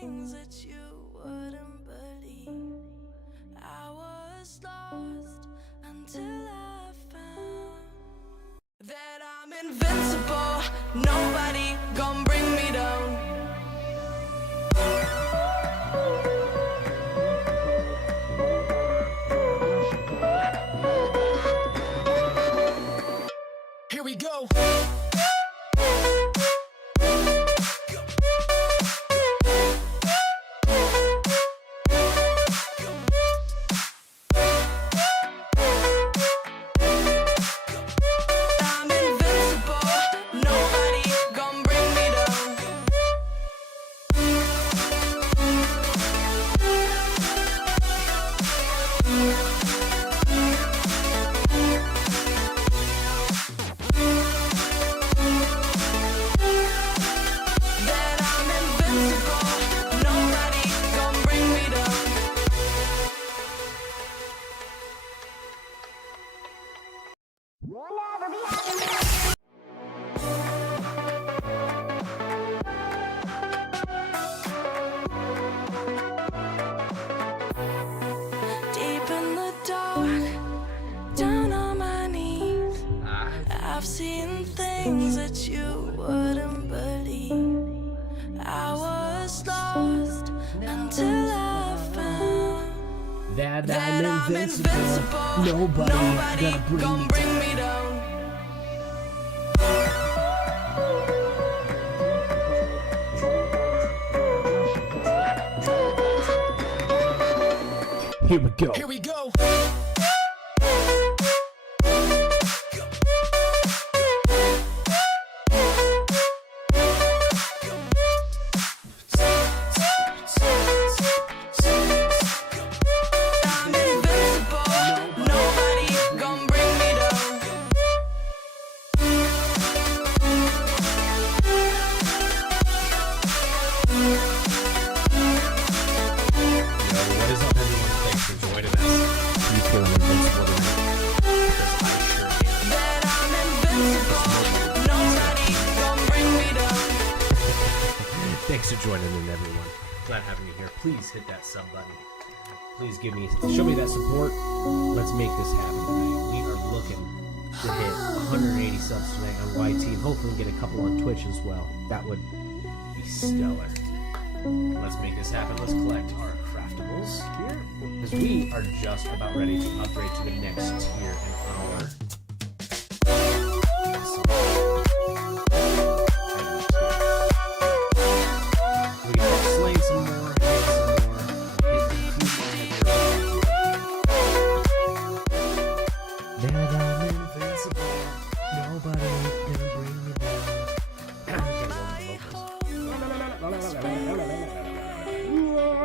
things that you wouldn't believe. I was lost until I found that I'm invincible. Nobody gon' bring me down. Here we go. I'm invincible. Nobody gon' bring me down. That I'm invincible. Nobody gon' bring me down. Deep in the dark, down on my knees, I've seen things that you wouldn't believe. I was lost until I found That that I'm I'm invincible. invincible. Nobody gonna gon' bring bring me me down. down. Here we go. Here we go. I'm invincible. Nobody gon' bring me down. What is up, everyone? Thanks for joining us. You feeling invincible tonight? Because I sure am. That I'm invincible. Nobody gon' bring me down. Thanks for joining in, everyone. Glad having you here. Please hit that sub button. Please show me that support. Let's make this happen tonight. We are looking to hit 180 subs tonight on YT, and hopefully get a couple on Twitch as well. That would be stellar. Let's make this happen. Let's collect our craftables here, because we are just about ready to upgrade to the next tier in our we can start slaying some more, hit some more, hit a few more that I'm invincible. Nobody gonna bring me down.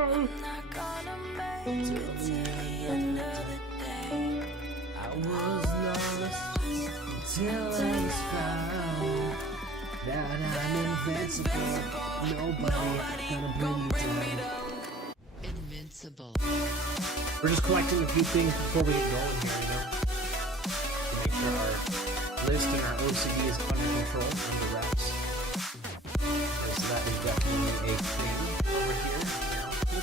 I'm not gonna make it to the end of the day. I was lost till I was found. That I'm invincible. Nobody gonna bring me down. Invincible. We're just collecting a few things before we get going here, you know? To make sure our list and our OCD is under control, under wraps. Because that is definitely a thing over here. You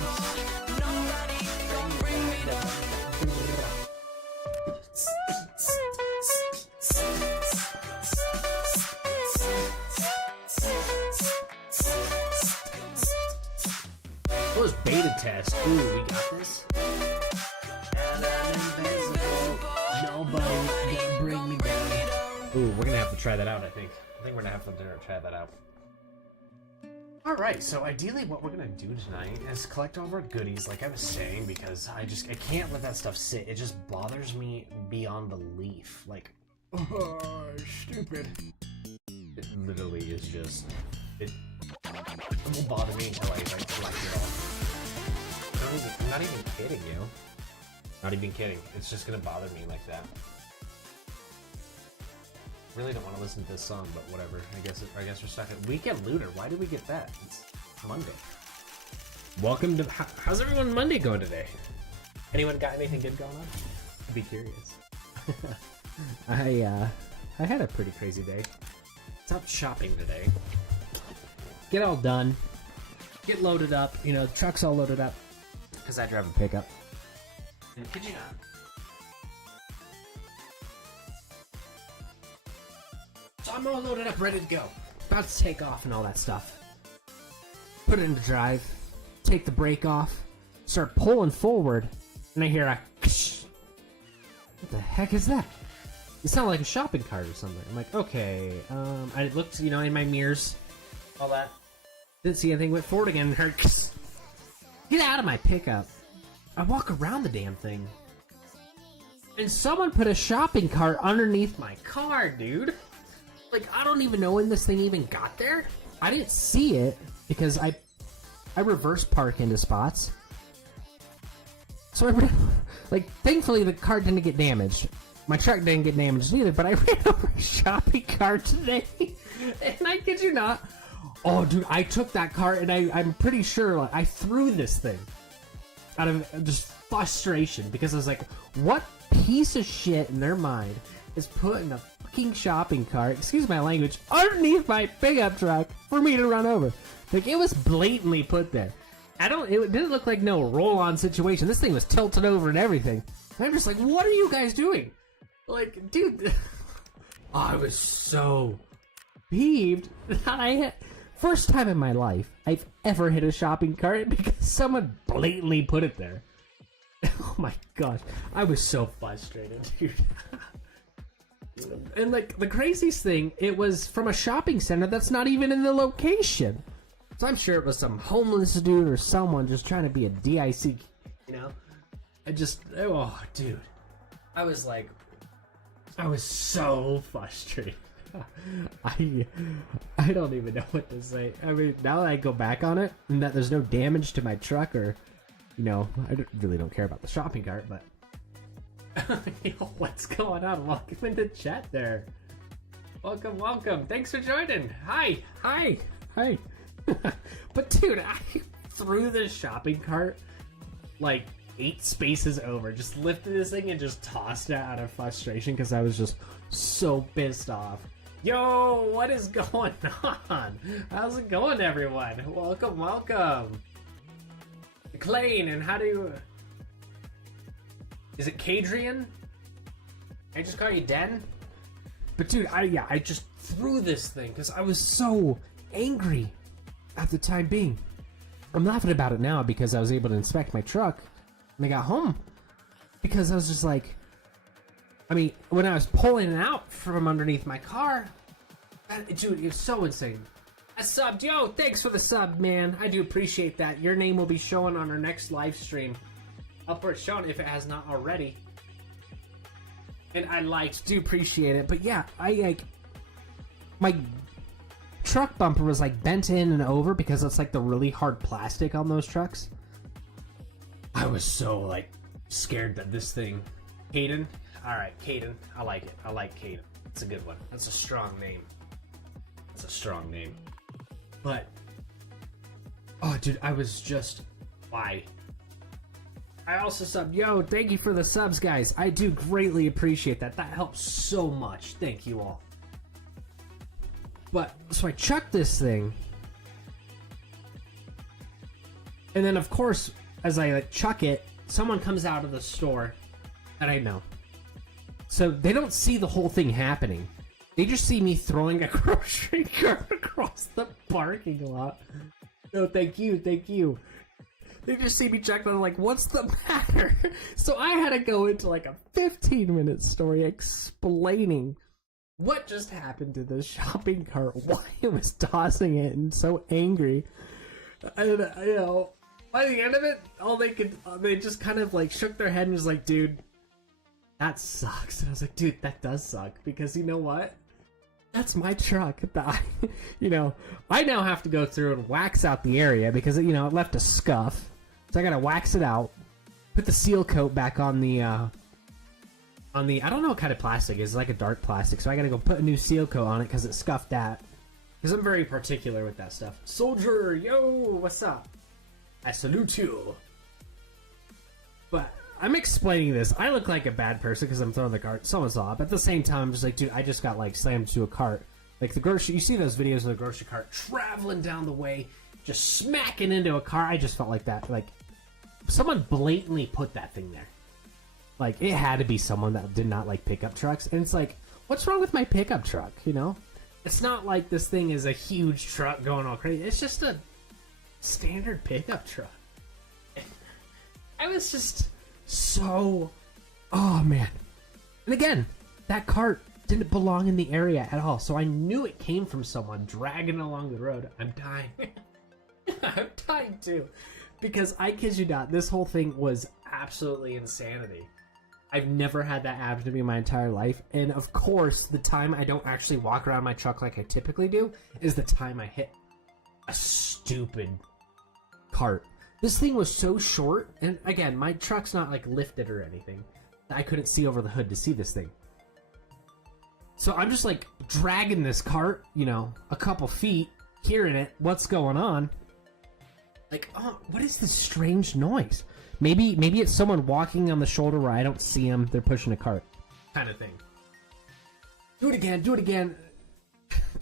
know? Nobody gon' bring me down. Those beta tests. Ooh, we got this. And I'm invincible. Nobody can bring me down. Ooh, we're gonna have to try that out, I think. I think we're gonna have to try that out. Alright, so ideally what we're gonna do tonight is collect all of our goodies, like I was saying, because I can't let that stuff sit. It just bothers me beyond belief. Like, oh, stupid. It literally is just, it will bother me until I like collect it all. I'm not even kidding you. Not even kidding. It's just gonna bother me like that. Really don't want to listen to this song, but whatever. I guess we're stuck at Weekend Looter. Why did we get that? It's Monday. Welcome to. How's everyone Monday going today? Anyone got anything good going on? I'd be curious. I had a pretty crazy day. It's out shopping today. Get all done. get loaded up. You know, the truck's all loaded up because I drive a pickup. And kid you not. So I'm all loaded up, ready to go. About to take off and all that stuff. Put it into drive. Take the brake off. Start pulling forward. And I hear a... What the heck is that? It sounded like a shopping cart or something. I'm like, okay. I looked, you know, in my mirrors. All that. Didn't see anything. Went forward again and heard... Get out of my pickup. I walk around the damn thing. And someone put a shopping cart underneath my car, dude. Like, I don't even know when this thing even got there. I didn't see it because I reverse park into spots. So like, thankfully the car didn't get damaged. My truck didn't get damaged either, but I ran over a shopping cart today. And I kid you not. Oh, dude, I took that cart and I'm pretty sure like, I threw this thing out of just frustration because I was like, what piece of shit in their mind is putting a fucking shopping cart, excuse my language, underneath my pickup truck for me to run over? Like, it was blatantly put there. It didn't look like no roll-on situation. This thing was tilted over and everything. And I'm just like, what are you guys doing? Like, dude, I was so peeved that first time in my life I've ever hit a shopping cart because someone blatantly put it there. Oh my gosh, I was so frustrated, dude. And like, the craziest thing, it was from a shopping center that's not even in the location. So I'm sure it was some homeless dude or someone just trying to be a DIC, you know? Oh, dude. I was so frustrated. I don't even know what to say. I mean, now that I go back on it, and that there's no damage to my truck or, you know, really don't care about the shopping cart, but... Yo, what's going on? Welcome into chat there. Welcome. Thanks for joining. Hi. But dude, I threw this shopping cart like 8 spaces over. Just lifted this thing and just tossed it out of frustration because I was just so pissed off. Yo, what is going on? How's it going, everyone? Welcome. McLean, and how do you... Is it Cadrian? I just call you Den? But dude, I just threw this thing because I was so angry at the time being. I'm laughing about it now because I was able to inspect my truck when I got home. Because I was just like... I mean, when I was pulling it out from underneath my car... Dude, it was so insane. I subbed. Yo, thanks for the sub, man. I do appreciate that. Your name will be showing on our next live stream. Up where it's shown if it has not already. And I do appreciate it. But yeah, my truck bumper was like bent in and over because it's like the really hard plastic on those trucks. I was so like scared that this thing... Caden? Alright, Caden. I like it. I like Caden. It's a good one. That's a strong name. But... Oh, dude, I was just... Why? I also subbed. Yo, thank you for the subs, guys. I do greatly appreciate that. That helps so much. Thank you all. But, so I chucked this thing. And then, of course, as I like chuck it, someone comes out of the store that I know. So they don't see the whole thing happening. They just see me throwing a grocery cart across the parking lot. No, thank you. They just see me check and I'm like, what's the matter? So I had to go into like a 15-minute story explaining what just happened to the shopping cart, why it was tossing it, and so angry. And, you know, by the end of it, they just kind of like shook their head and was like, dude, that sucks. And I was like, dude, that does suck. Because you know what? That's my truck. I now have to go through and wax out the area because, it left a scuff. So I gotta wax it out, put the seal coat back on the, I don't know what kind of plastic it is. It's like a dark plastic. So I gotta go put a new seal coat on it because it scuffed that. Because I'm very particular with that stuff. Soldier, yo, what's up? I salute you. But I'm explaining this. I look like a bad person because I'm throwing the cart. Someone saw it. But at the same time, I'm just like, dude, I just got like slammed to a cart. Like the grocery, you see those videos of the grocery cart traveling down the way, just smacking into a car. I just felt like that. Like, someone blatantly put that thing there. Like, it had to be someone that did not like pickup trucks. And it's like, what's wrong with my pickup truck, you know? It's not like this thing is a huge truck going all crazy. It's just a standard pickup truck. I was just so... Oh, man. And again, that cart didn't belong in the area at all. So I knew it came from someone dragging it along the road. I'm dying. I'm dying too. Because I kid you not, this whole thing was absolutely insanity. I've never had that happen to me in my entire life. And of course, the time I don't actually walk around my truck like I typically do is the time I hit a stupid cart. This thing was so short, and again, my truck's not like lifted or anything. I couldn't see over the hood to see this thing. So I'm just like dragging this cart, you know, a couple feet, hearing it, what's going on? Like, oh, what is this strange noise? Maybe it's someone walking on the shoulder where I don't see them. They're pushing a cart, kind of thing. Do it again.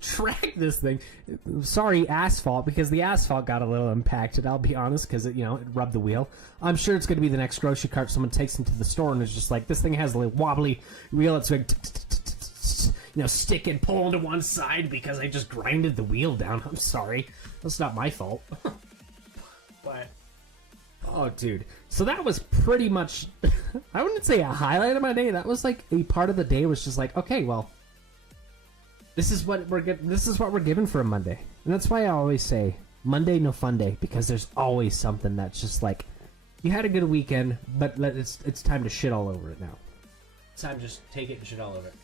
Track this thing. Sorry, asphalt, because the asphalt got a little impacted. I'll be honest, because it rubbed the wheel. I'm sure it's going to be the next grocery cart someone takes into the store and is just like, this thing has a little wobbly wheel. It's like, sticking, pulling to one side because I just grinded the wheel down. I'm sorry. That's not my fault. But, oh, dude. So that was pretty much, I wouldn't say a highlight of my day. That was like a part of the day was just like, okay, well, this is what we're given for a Monday. And that's why I always say, Monday, no fun day, because there's always something that's just like, you had a good weekend, but it's time to shit all over it now. It's time to just take it and shit all over it.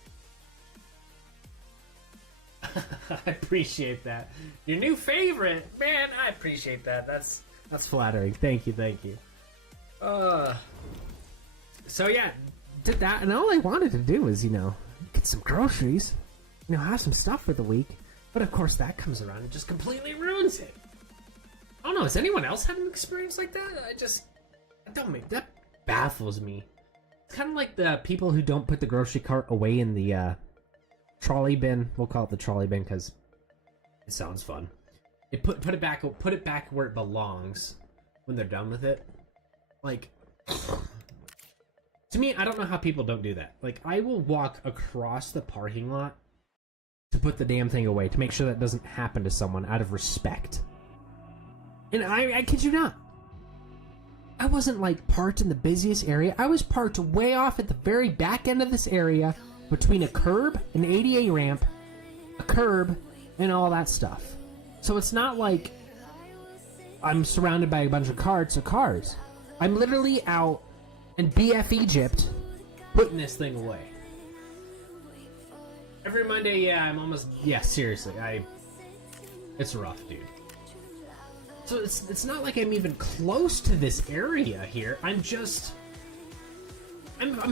I appreciate that. Your new favorite, man. I appreciate that. That's flattering. Thank you. So yeah, did that, and all I wanted to do was get some groceries, have some stuff for the week. But of course, that comes around and just completely ruins it. I don't know. Has anyone else had an experience like that? That baffles me. It's kind of like the people who don't put the grocery cart away in the trolley bin. We'll call it the trolley bin because it sounds fun. They put it back where it belongs when they're done with it. Like, to me, I don't know how people don't do that. Like, I will walk across the parking lot to put the damn thing away to make sure that doesn't happen to someone out of respect. And I kid you not, I wasn't like parked in the busiest area. I was parked way off at the very back end of this area between a curb, an ADA ramp, a curb, and all that stuff. So it's not like I'm surrounded by a bunch of carts or cars. I'm literally out in BF Egypt putting this thing away. Every Monday, seriously, it's rough, dude. So it's not like I'm even close to this area here. I'm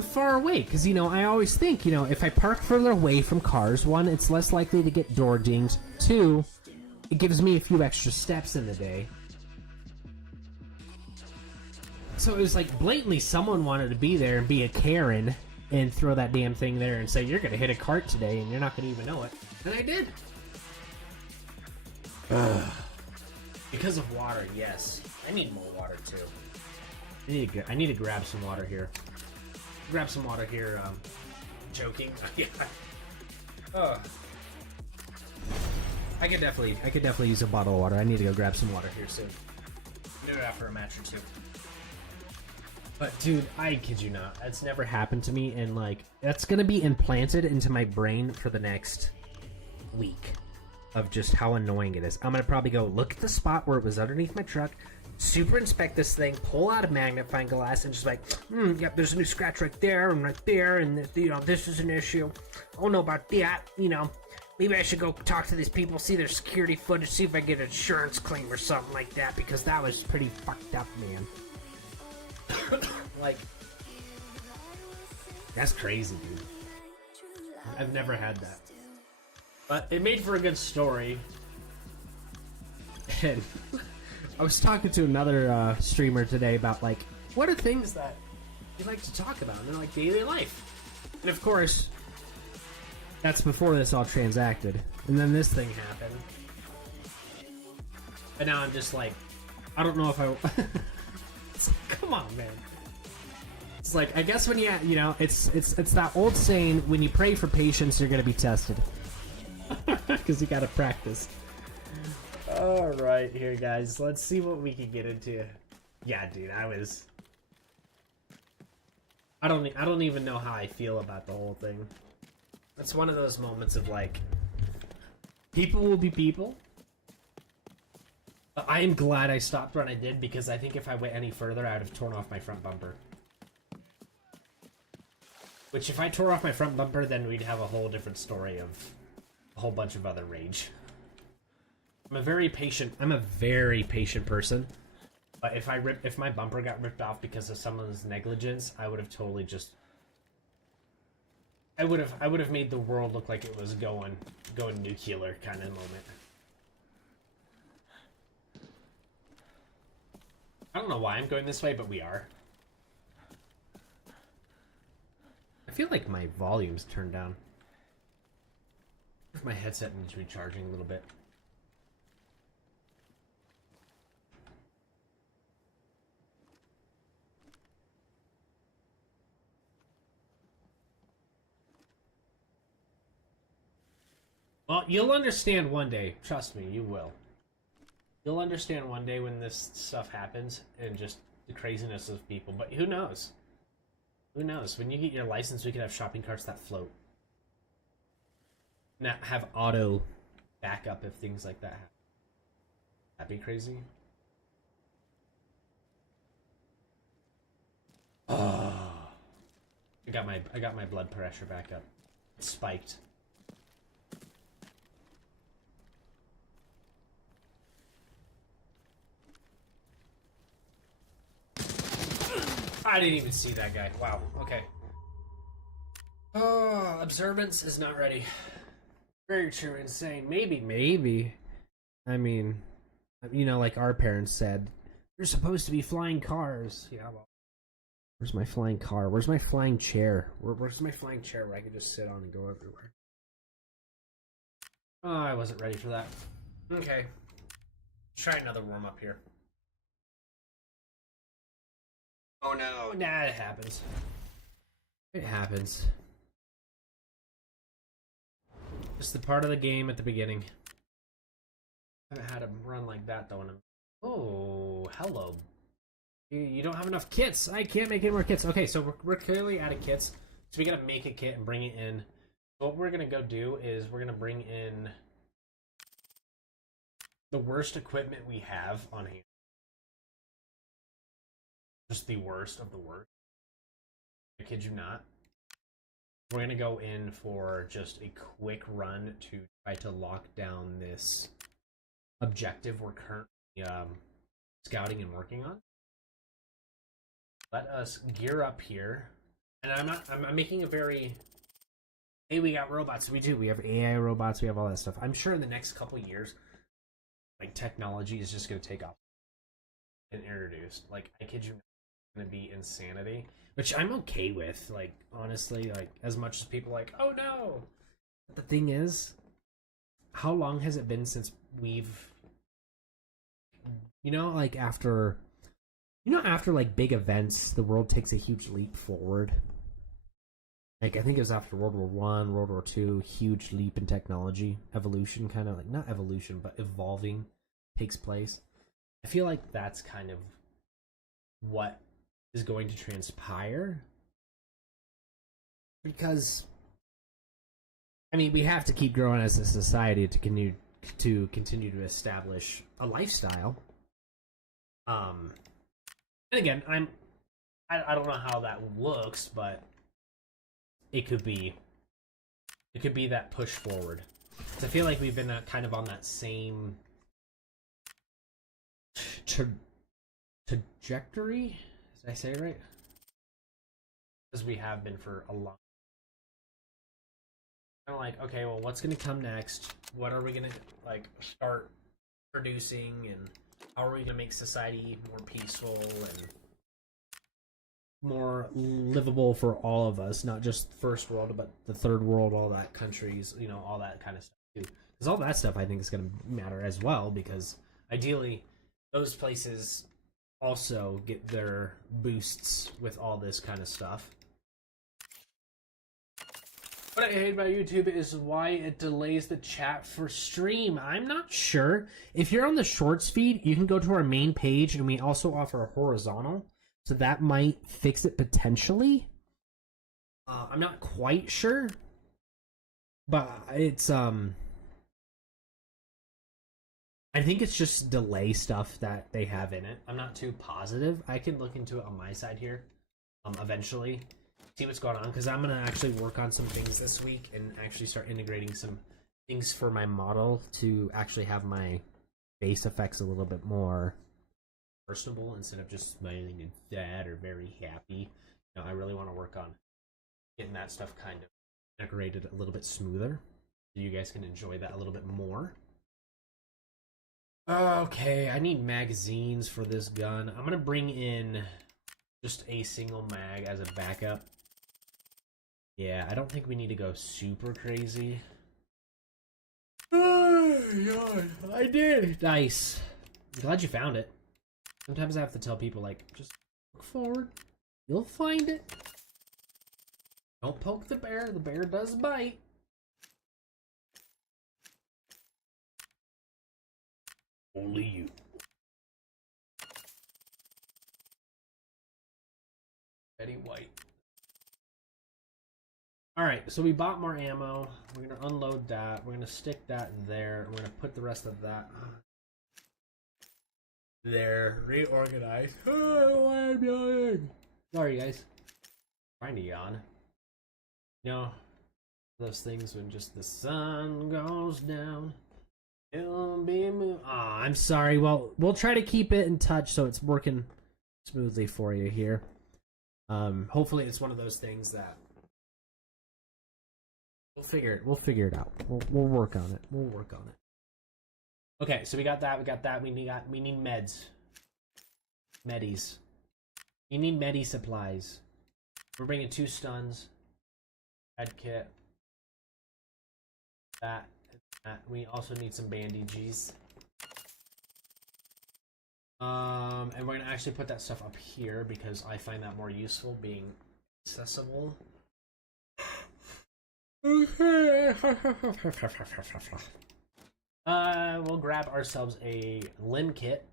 far away, because, I always think, if I park further away from cars, one, it's less likely to get door dinged. Two, it gives me a few extra steps in the day. So it was like blatantly someone wanted to be there and be a Karen and throw that damn thing there and say, you're going to hit a cart today and you're not going to even know it. And I did. Because of water, yes. I need more water too. I need to grab some water here. Joking. Yeah. I could definitely use a bottle of water. I need to go grab some water here soon. Do it after a match or two. But dude, I kid you not, that's never happened to me, and like, that's gonna be implanted into my brain for the next week of just how annoying it is. I'm gonna probably go look at the spot where it was underneath my truck, super inspect this thing, pull out a magnifying glass, and just like, yep, there's a new scratch right there, and this is an issue. I don't know about that, maybe I should go talk to these people, see their security footage, see if I get an insurance claim or something like that, because that was pretty fucked up, man. Like, that's crazy, dude. I've never had that. But it made for a good story. And I was talking to another streamer today about, like, what are things that you like to talk about in, like, daily life? And of course, that's before this all transacted. And then this thing happened. And now I'm just like, I don't know if I. It's like, come on, man. It's like, I guess when you know, it's that old saying: when you pray for patience, you're gonna be tested. Because you gotta practice. All right, here, guys. Let's see what we can get into. Yeah, dude, I don't even know how I feel about the whole thing. It's one of those moments of like, people will be people. But I am glad I stopped when I did, because I think if I went any further, I would have torn off my front bumper. Which, if I tore off my front bumper, then we'd have a whole different story of a whole bunch of other rage. I'm a very patient person. But if my bumper got ripped off because of someone's negligence, I would have totally just. I would have made the world look like it was going nuclear kind of moment. I don't know why I'm going this way, but we are. I feel like my volume's turned down. My headset needs recharging a little bit. Well, you'll understand one day. Trust me, you will. You'll understand one day when this stuff happens and just the craziness of people. But who knows? Who knows? When you get your license, we could have shopping carts that float. Now have auto backup if things like that happen. That'd be crazy. Oh. I got my blood pressure back up. It's spiked. I didn't even see that guy. Wow. Okay. Oh, observance is not ready. Very true. Insane. Maybe. I mean, you know, like our parents said, you're supposed to be flying cars. Yeah. Well, where's my flying car? Where's my flying chair? Where's my flying chair where I can just sit on and go everywhere? Oh, I wasn't ready for that. Okay. Let's try another warm up here. Oh no, nah, it happens. It happens. Just the part of the game at the beginning. I haven't had him run like that though. Oh, hello. You don't have enough kits. I can't make any more kits. Okay, so we're clearly out of kits. So we gotta make a kit and bring it in. What we're gonna go do is we're gonna bring in the worst equipment we have on hand. Just the worst of the worst. I kid you not. We're gonna go in for just a quick run to try to lock down this objective we're currently scouting and working on. Let us gear up here. And I'm making a very, hey, we got robots. We do. We have AI robots. We have all that stuff. I'm sure in the next couple years, like, technology is just gonna take off and introduced. Like, I kid you not. Gonna be insanity, which I'm okay with. Like, honestly, like, as much as people are like, oh no. But the thing is, how long has it been since we've, you know, like after like big events, the world takes a huge leap forward. Like, I think it was after World War One, World War Two, huge leap in technology, evolution, kind of like, not evolution, but evolving takes place. I feel like that's kind of what is going to transpire, because I mean, we have to keep growing as a society to continue to establish a lifestyle. And again, I don't know how that looks, but it could be that push forward. So I feel like we've been kind of on that same trajectory. Did I say it right? As we have been for a long. Kind of like, okay, well, what's going to come next? What are we going to like start producing, and how are we going to make society more peaceful and more livable for all of us? Not just first world, but the third world, all that countries, you know, all that kind of stuff too. Because all that stuff I think is going to matter as well, because ideally, those places also get their boosts with all this kind of stuff. What I hate about YouTube is why it delays the chat for stream. I'm not sure. If you're on the shorts feed, you can go to our main page, and we also offer a horizontal, so that might fix it potentially. I'm not quite sure, but it's I think it's just delay stuff that they have in it. I'm not too positive. I can look into it on my side here, eventually. See what's going on, because I'm gonna actually work on some things this week and actually start integrating some things for my model to actually have my face effects a little bit more personable instead of just smiling and sad or very happy. You know, I really want to work on getting that stuff kind of integrated a little bit smoother so you guys can enjoy that a little bit more. Okay, I need magazines for this gun. I'm gonna bring in just a single mag as a backup. Yeah, I don't think we need to go super crazy. Oh, God, I did! Nice. I'm glad you found it. Sometimes I have to tell people, like, just look forward. You'll find it. Don't poke the bear. The bear does bite. Only you. Betty White. Alright, so we bought more ammo. We're going to unload that. We're going to stick that there. We're going to put the rest of that there. Reorganize. Oh, I'm yawning. Sorry, guys. Trying to yawn. You know, those things when just the sun goes down. It'll be Aw, I'm sorry. Well, we'll try to keep it in touch so it's working smoothly for you here. Hopefully it's one of those things that we'll figure it out. We'll work on it. We'll work on it. Okay, so we got that. We need meds. Medis. You need medi supplies. We're bringing 2 stuns. Med kit. That. We also need some bandages. And we're gonna actually put that stuff up here because I find that more useful being accessible. Okay. We'll grab ourselves a limb kit.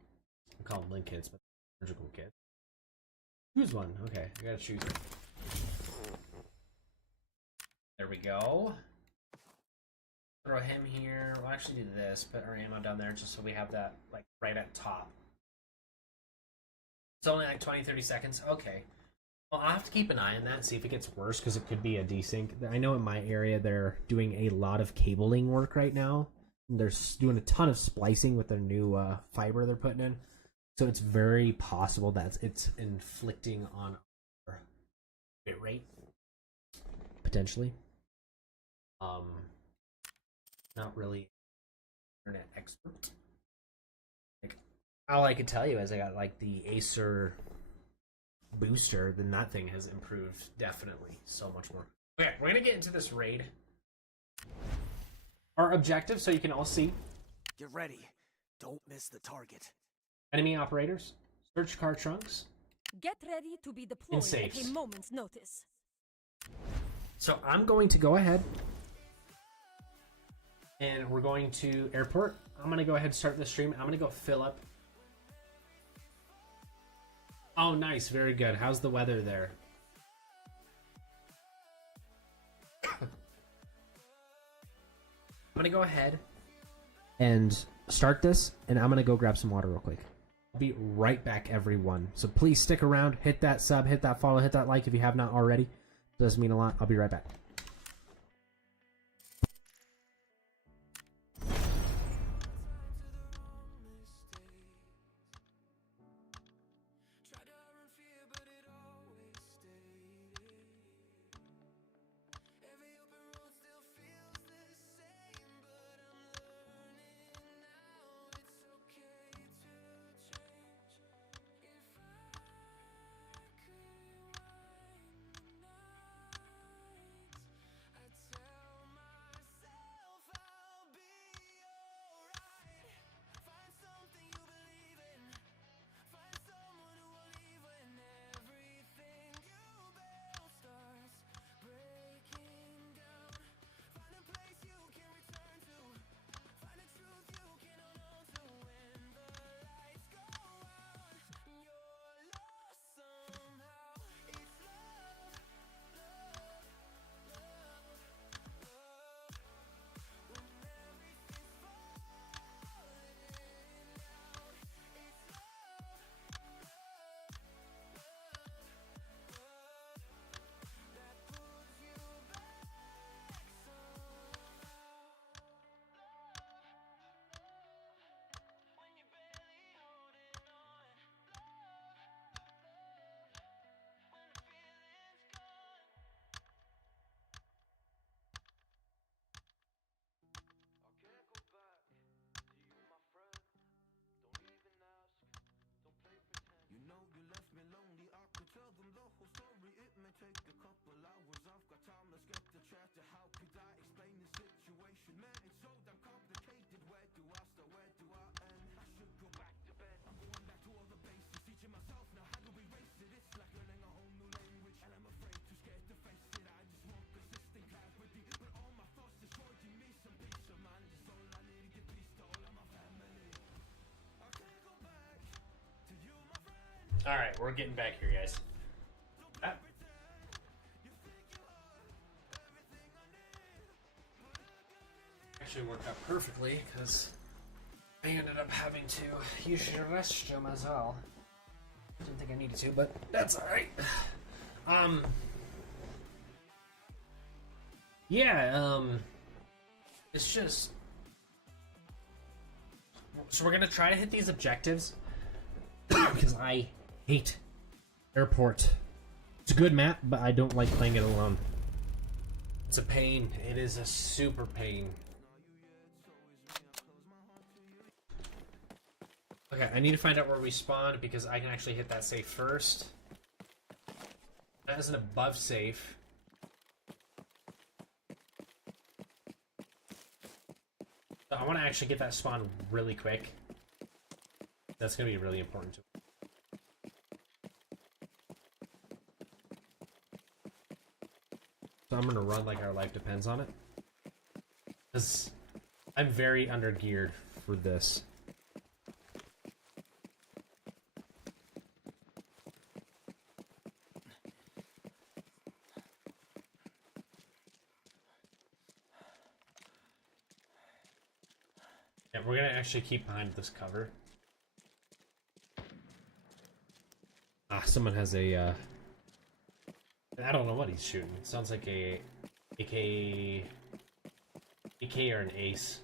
We call them limb kits, but surgical kit. Choose one. Okay, I gotta choose it. There we go. Throw him here. We'll actually do this. Put our ammo down there just so we have that like right at top. It's only like 20-30 seconds. Okay. Well, I'll have to keep an eye on that and see if it gets worse because it could be a desync. I know in my area they're doing a lot of cabling work right now. They're doing a ton of splicing with their new fiber they're putting in. So it's very possible that it's inflicting on our bit rate. Potentially. Not really internet expert. Like, all I can tell you is I got like the Acer booster, then that thing has improved definitely so much more. Okay, we're gonna get into this raid. Our objective, so you can all see. Get ready. Don't miss the target. Enemy operators, search car trunks. Get ready to be deployed at a moment's notice. So I'm going to go ahead and we're going to airport. I'm going to go ahead and start the stream. I'm going to go fill up. Oh, nice. Very good. How's the weather there? I'm going to go ahead and start this, and I'm going to go grab some water real quick. I'll be right back, everyone. So please stick around. Hit that sub, hit that follow, hit that like if you have not already. It does mean a lot. I'll be right back. Alright, we're getting back here, guys. Ah. Actually worked out perfectly, because I ended up having to use your restroom as well. Didn't think I needed to, but that's alright. Yeah, it's just... So we're gonna try to hit these objectives, because I hate Airport. It's a good map, but I don't like playing it alone. It's a pain. It is a super pain. Okay, I need to find out where we spawned because I can actually hit that safe first. That is an above safe. So I want to actually get that spawn really quick. That's going to be really important to me. So I'm going to run like our life depends on it. Because I'm very under-geared for this. Yeah, we're going to actually keep behind this cover. Ah, someone has a, I don't know what he's shooting. It sounds like a AK or an ace.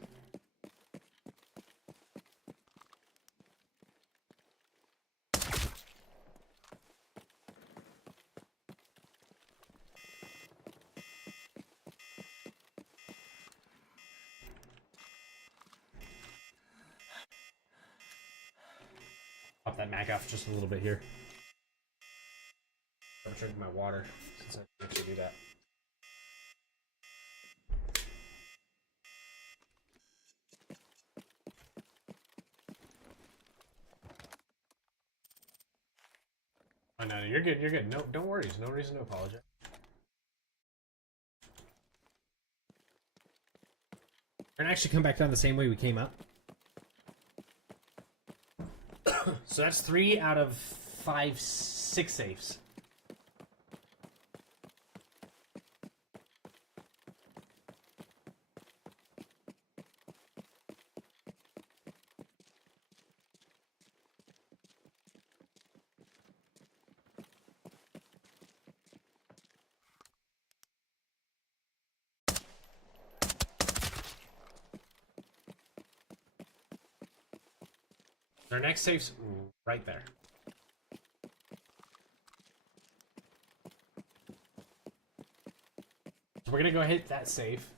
Pop that mag off just a little bit here. I'm drinking my water since I can actually do that. Oh no, you're good, you're good. No, don't worry, there's no reason to apologize. We're gonna actually come back down the same way we came up. So that's 3 out of 5, 6 safes. Our next safe's right there. So we're gonna go hit that safe.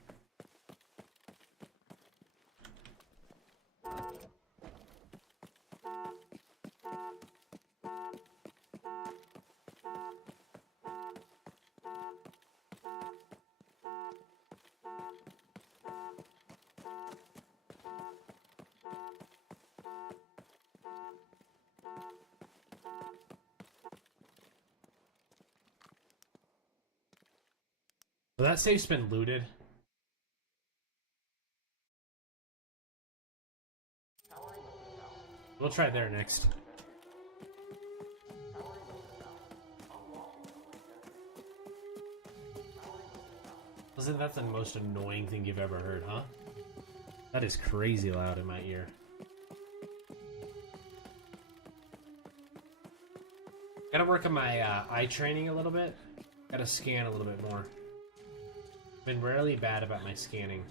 So that safe's been looted. We'll try there next. Wasn't that the most annoying thing you've ever heard, huh? That is crazy loud in my ear. Gotta work on my eye training a little bit. Gotta scan a little bit more. Been rarely bad about my scanning.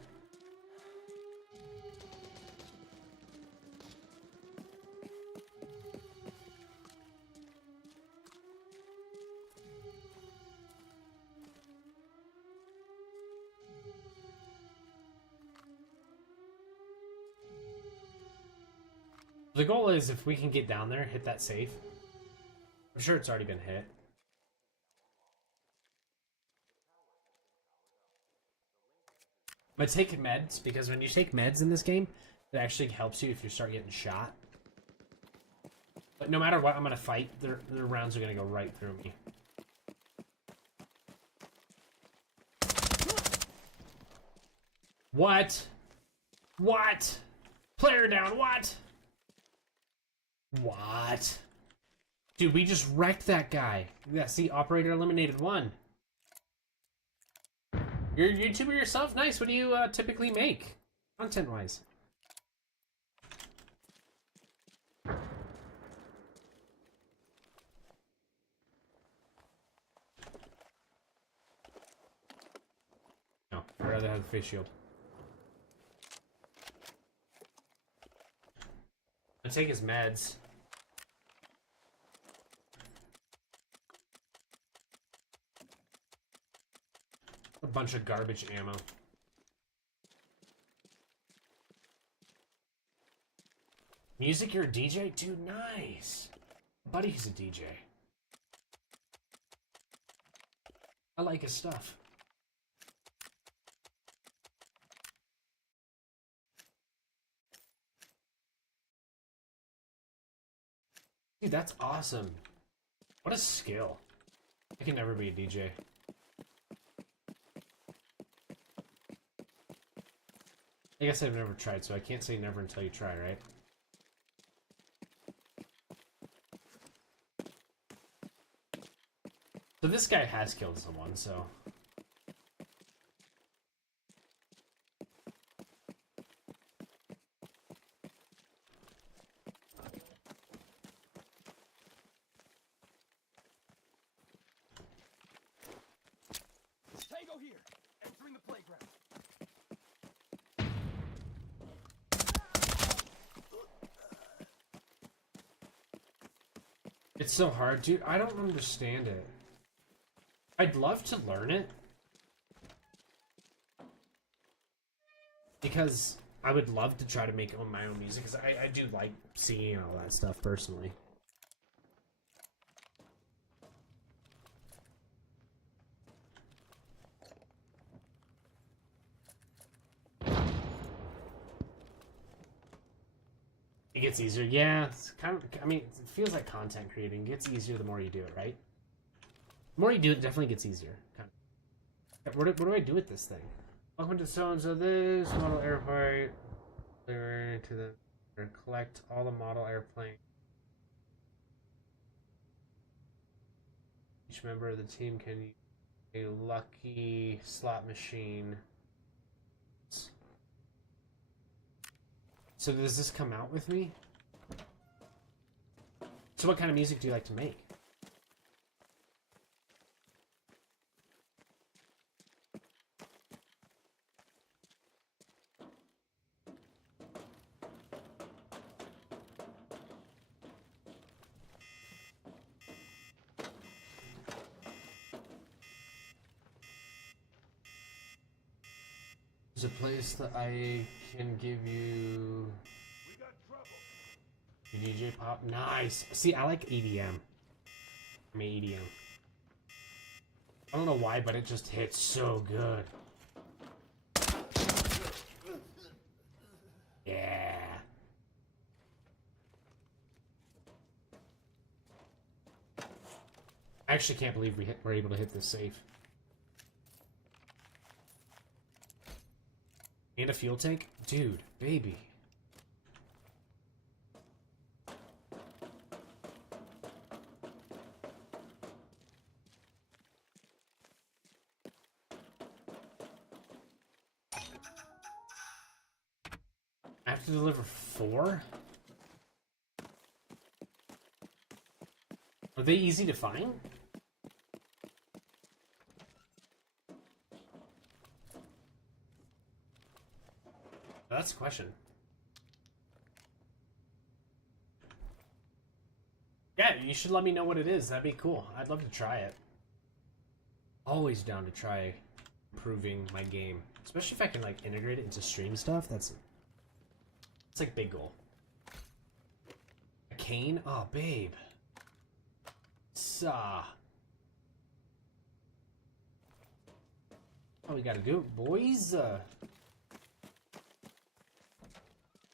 The goal is if we can get down there, hit that safe. I'm sure it's already been hit. But take meds, because when you take meds in this game, it actually helps you if you start getting shot. But no matter what, I'm going to fight. Their rounds are going to go right through me. What? What? Player down, what? What? Dude, we just wrecked that guy. Yeah, see, operator eliminated 1. You're a YouTuber yourself? Nice. What do you typically make? Content-wise. No, I'd rather have the face shield. I'll take his meds. A bunch of garbage ammo. Music, you're a DJ? Dude, nice. Buddy, he's a DJ. I like his stuff. Dude, that's awesome. What a skill. I can never be a DJ. I guess I've never tried, so I can't say never until you try, right? So this guy has killed someone, so... Tango here, entering the playground. It's so hard, dude. I don't understand it. I'd love to learn it. Because I would love to try to make my own music, because I do like singing and all that stuff personally. It gets easier. Yeah, it's kind of, I mean, it feels like content creating. It gets easier the more you do it, right? The more you do it, it definitely gets easier. Kind of. What do I do with this thing? Welcome to so-and-so this model airplane. Clear to the... or collect all the model airplane. Each member of the team can use a lucky slot machine. So does this come out with me? So what kind of music do you like to make? There's a place that I can give you... We got trouble. DJ pop, nice. See, I like EDM. I mean EDM. I don't know why, but it just hits so good. Yeah. I actually can't believe we're able to hit this safe. And a fuel tank? Dude, baby. I have to deliver 4? Are they easy to find? That's the question. Yeah, you should let me know what it is. That'd be cool. I'd love to try it. Always down to try improving my game. Especially if I can, like, integrate it into stream stuff. It's like a big goal. A cane? Oh, babe. Saw. Oh, we gotta do it, boys.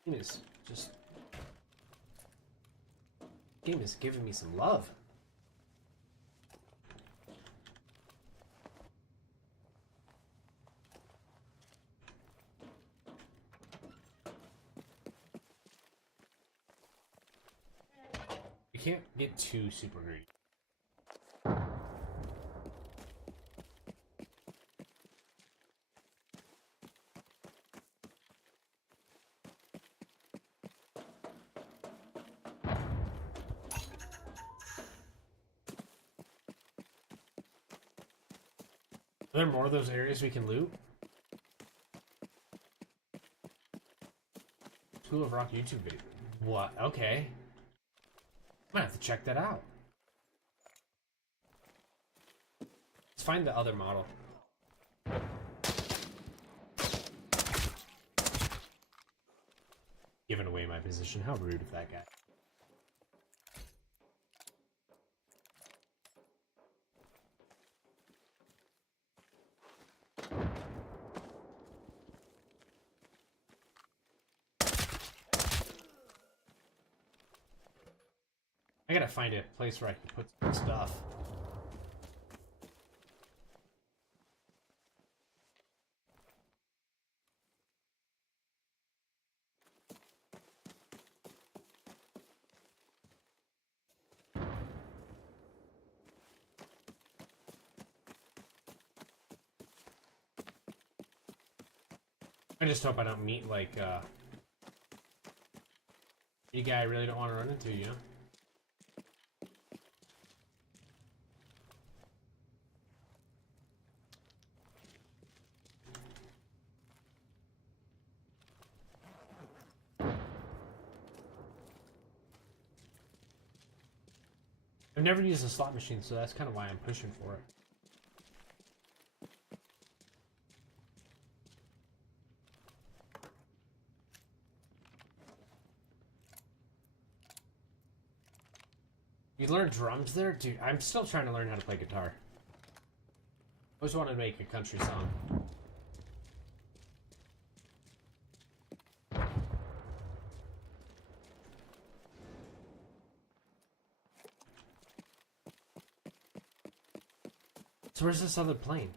Game is just... Game is giving me some love. can't get too super greedy. Are there more of those areas we can loot? School of Rock YouTube video. What? Okay. I might have to check that out. Let's find the other model. Giving away my position. How rude of that guy. I gotta find a place where I can put some stuff. I just hope I don't meet, like, you guy I really don't want to run into, you know? I've never used a slot machine, so that's kind of why I'm pushing for it. You learn drums there? Dude, I'm still trying to learn how to play guitar. I always wanted to make a country song. So where's this other plane?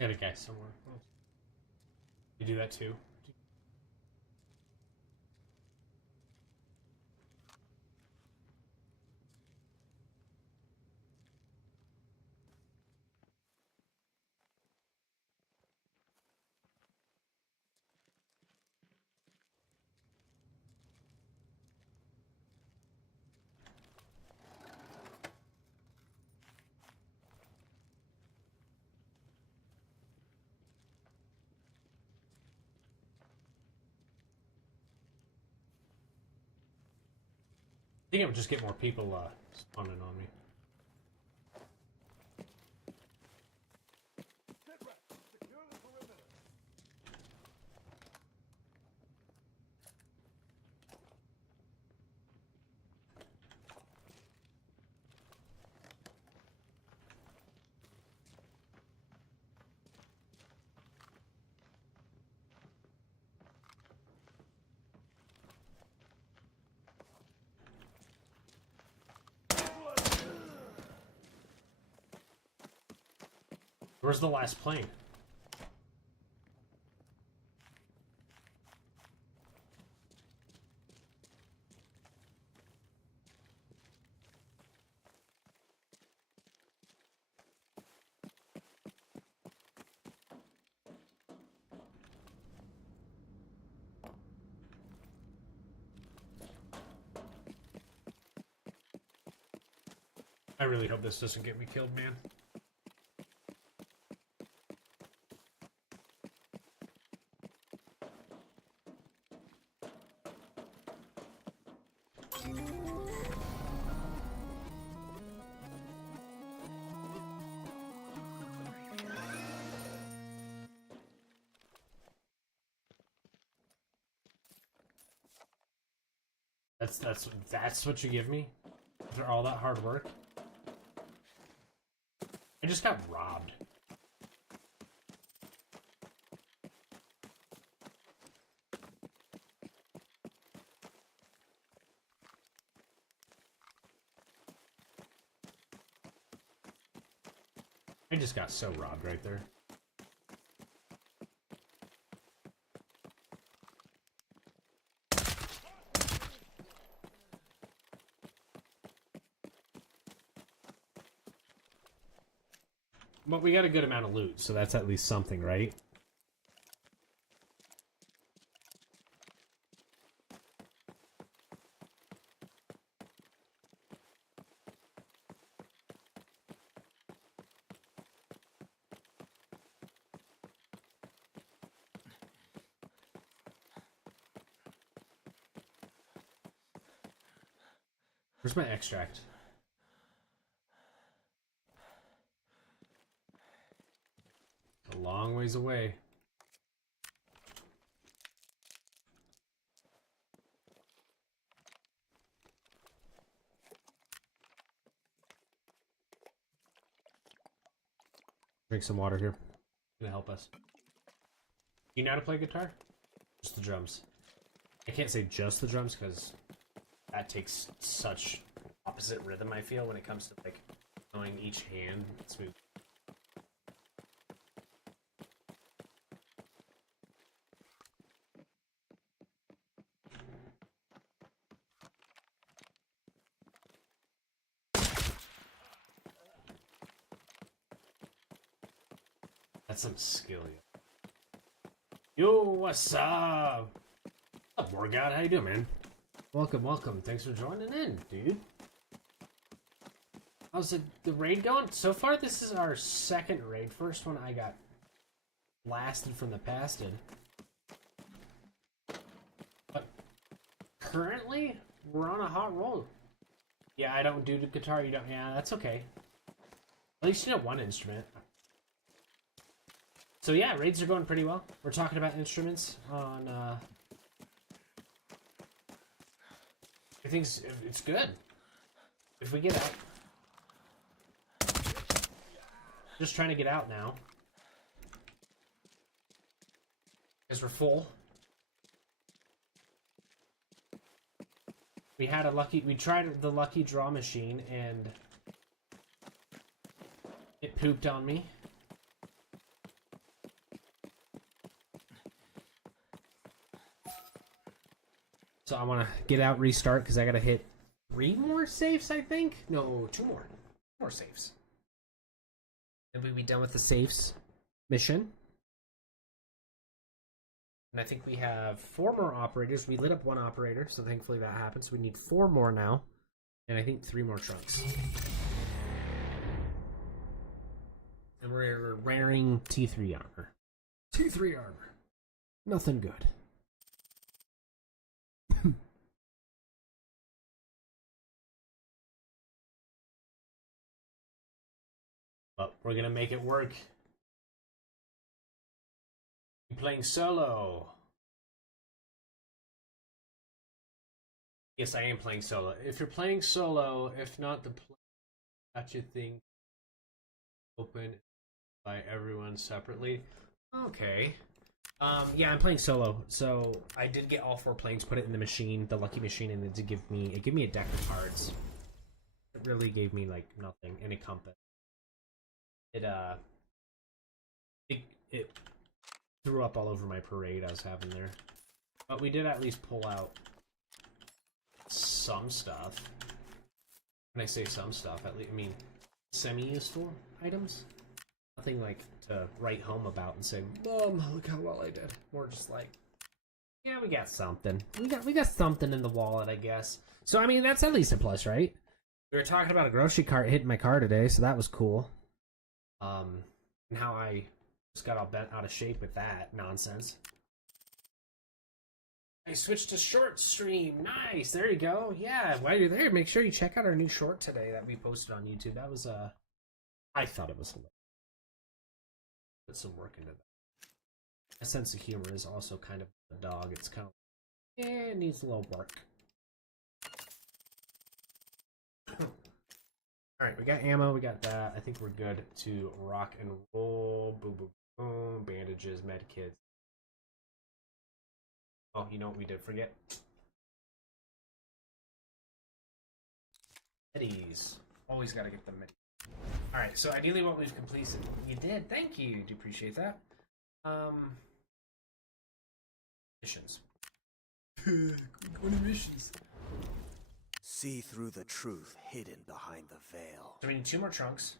Got a guy somewhere. You do that too? I think I would just get more people spawning on me. Sit rep. Secure the perimeter. Where's the last plane? I really hope this doesn't get me killed, man. That's what you give me after all that hard work. I just got robbed. I just got so robbed right there. But we got a good amount of loot, so that's at least something, right? Where's my extract? A long ways away. Drink some water here. Gonna help us. You know how to play guitar? Just the drums. I can't say just the drums because that takes such opposite rhythm, I feel, when it comes to like knowing each hand smooth. That's some skill. Yo, what's up? What's up, Morgoth? How you doing, man? Welcome, welcome. Thanks for joining in, dude. How's the raid going? So far, this is our second raid. First one I got blasted from the past in. But currently, we're on a hot roll. Yeah, I don't do the guitar. You don't. Yeah, that's okay. At least you know one instrument. So yeah, raids are going pretty well. We're talking about instruments on. Everything's it's good. If we get out, just trying to get out now, because we're full. We had we tried the lucky draw machine and it pooped on me. So I want to get out, restart, because I got to hit 3 more safes, I think? No, 2 more. 2 more safes. Then we'll be done with the safes mission. And I think we have 4 more operators. We lit up 1 operator, so thankfully that happens. We need 4 more now. And I think 3 more trunks. And we're wearing T3 armor. T3 armor. Nothing good. But we're gonna make it work. I'm playing solo. Yes, I am playing solo. If you're playing solo, if not the play, got your thing open by everyone separately. Okay. Yeah, I'm playing solo. So I did get all 4 planes, put it in the machine, the lucky machine, and it gave me a deck of cards. It really gave me like nothing, and a compass. It threw up all over my parade I was having there. But we did at least pull out some stuff. When I say some stuff, at least I mean semi-useful items. Nothing like to write home about and say, "Mom, look how well I did." More just like, yeah, we got something. We got something in the wallet, I guess. So I mean, that's at least a plus, right? We were talking about a grocery cart hitting my car today, so that was cool. And how I just got all bent out of shape with that nonsense. I switched to short stream. Nice. There you go. Yeah, while you're there, make sure you check out our new short today that we posted on YouTube. That was I thought it was hilarious. Put some work into that. My sense of humor is also kind of a dog. It's kind of it needs a little work. Alright, we got ammo, we got that. I think we're good to rock and roll. Boom, boom, boom. Bandages, medkits. Oh, you know what we did forget? Medis. Always gotta get the medis. Alright, so ideally what we've completed. You did, thank you. Do appreciate that. Missions. Go to missions. See through the truth hidden behind the veil. So we need 2 more trunks.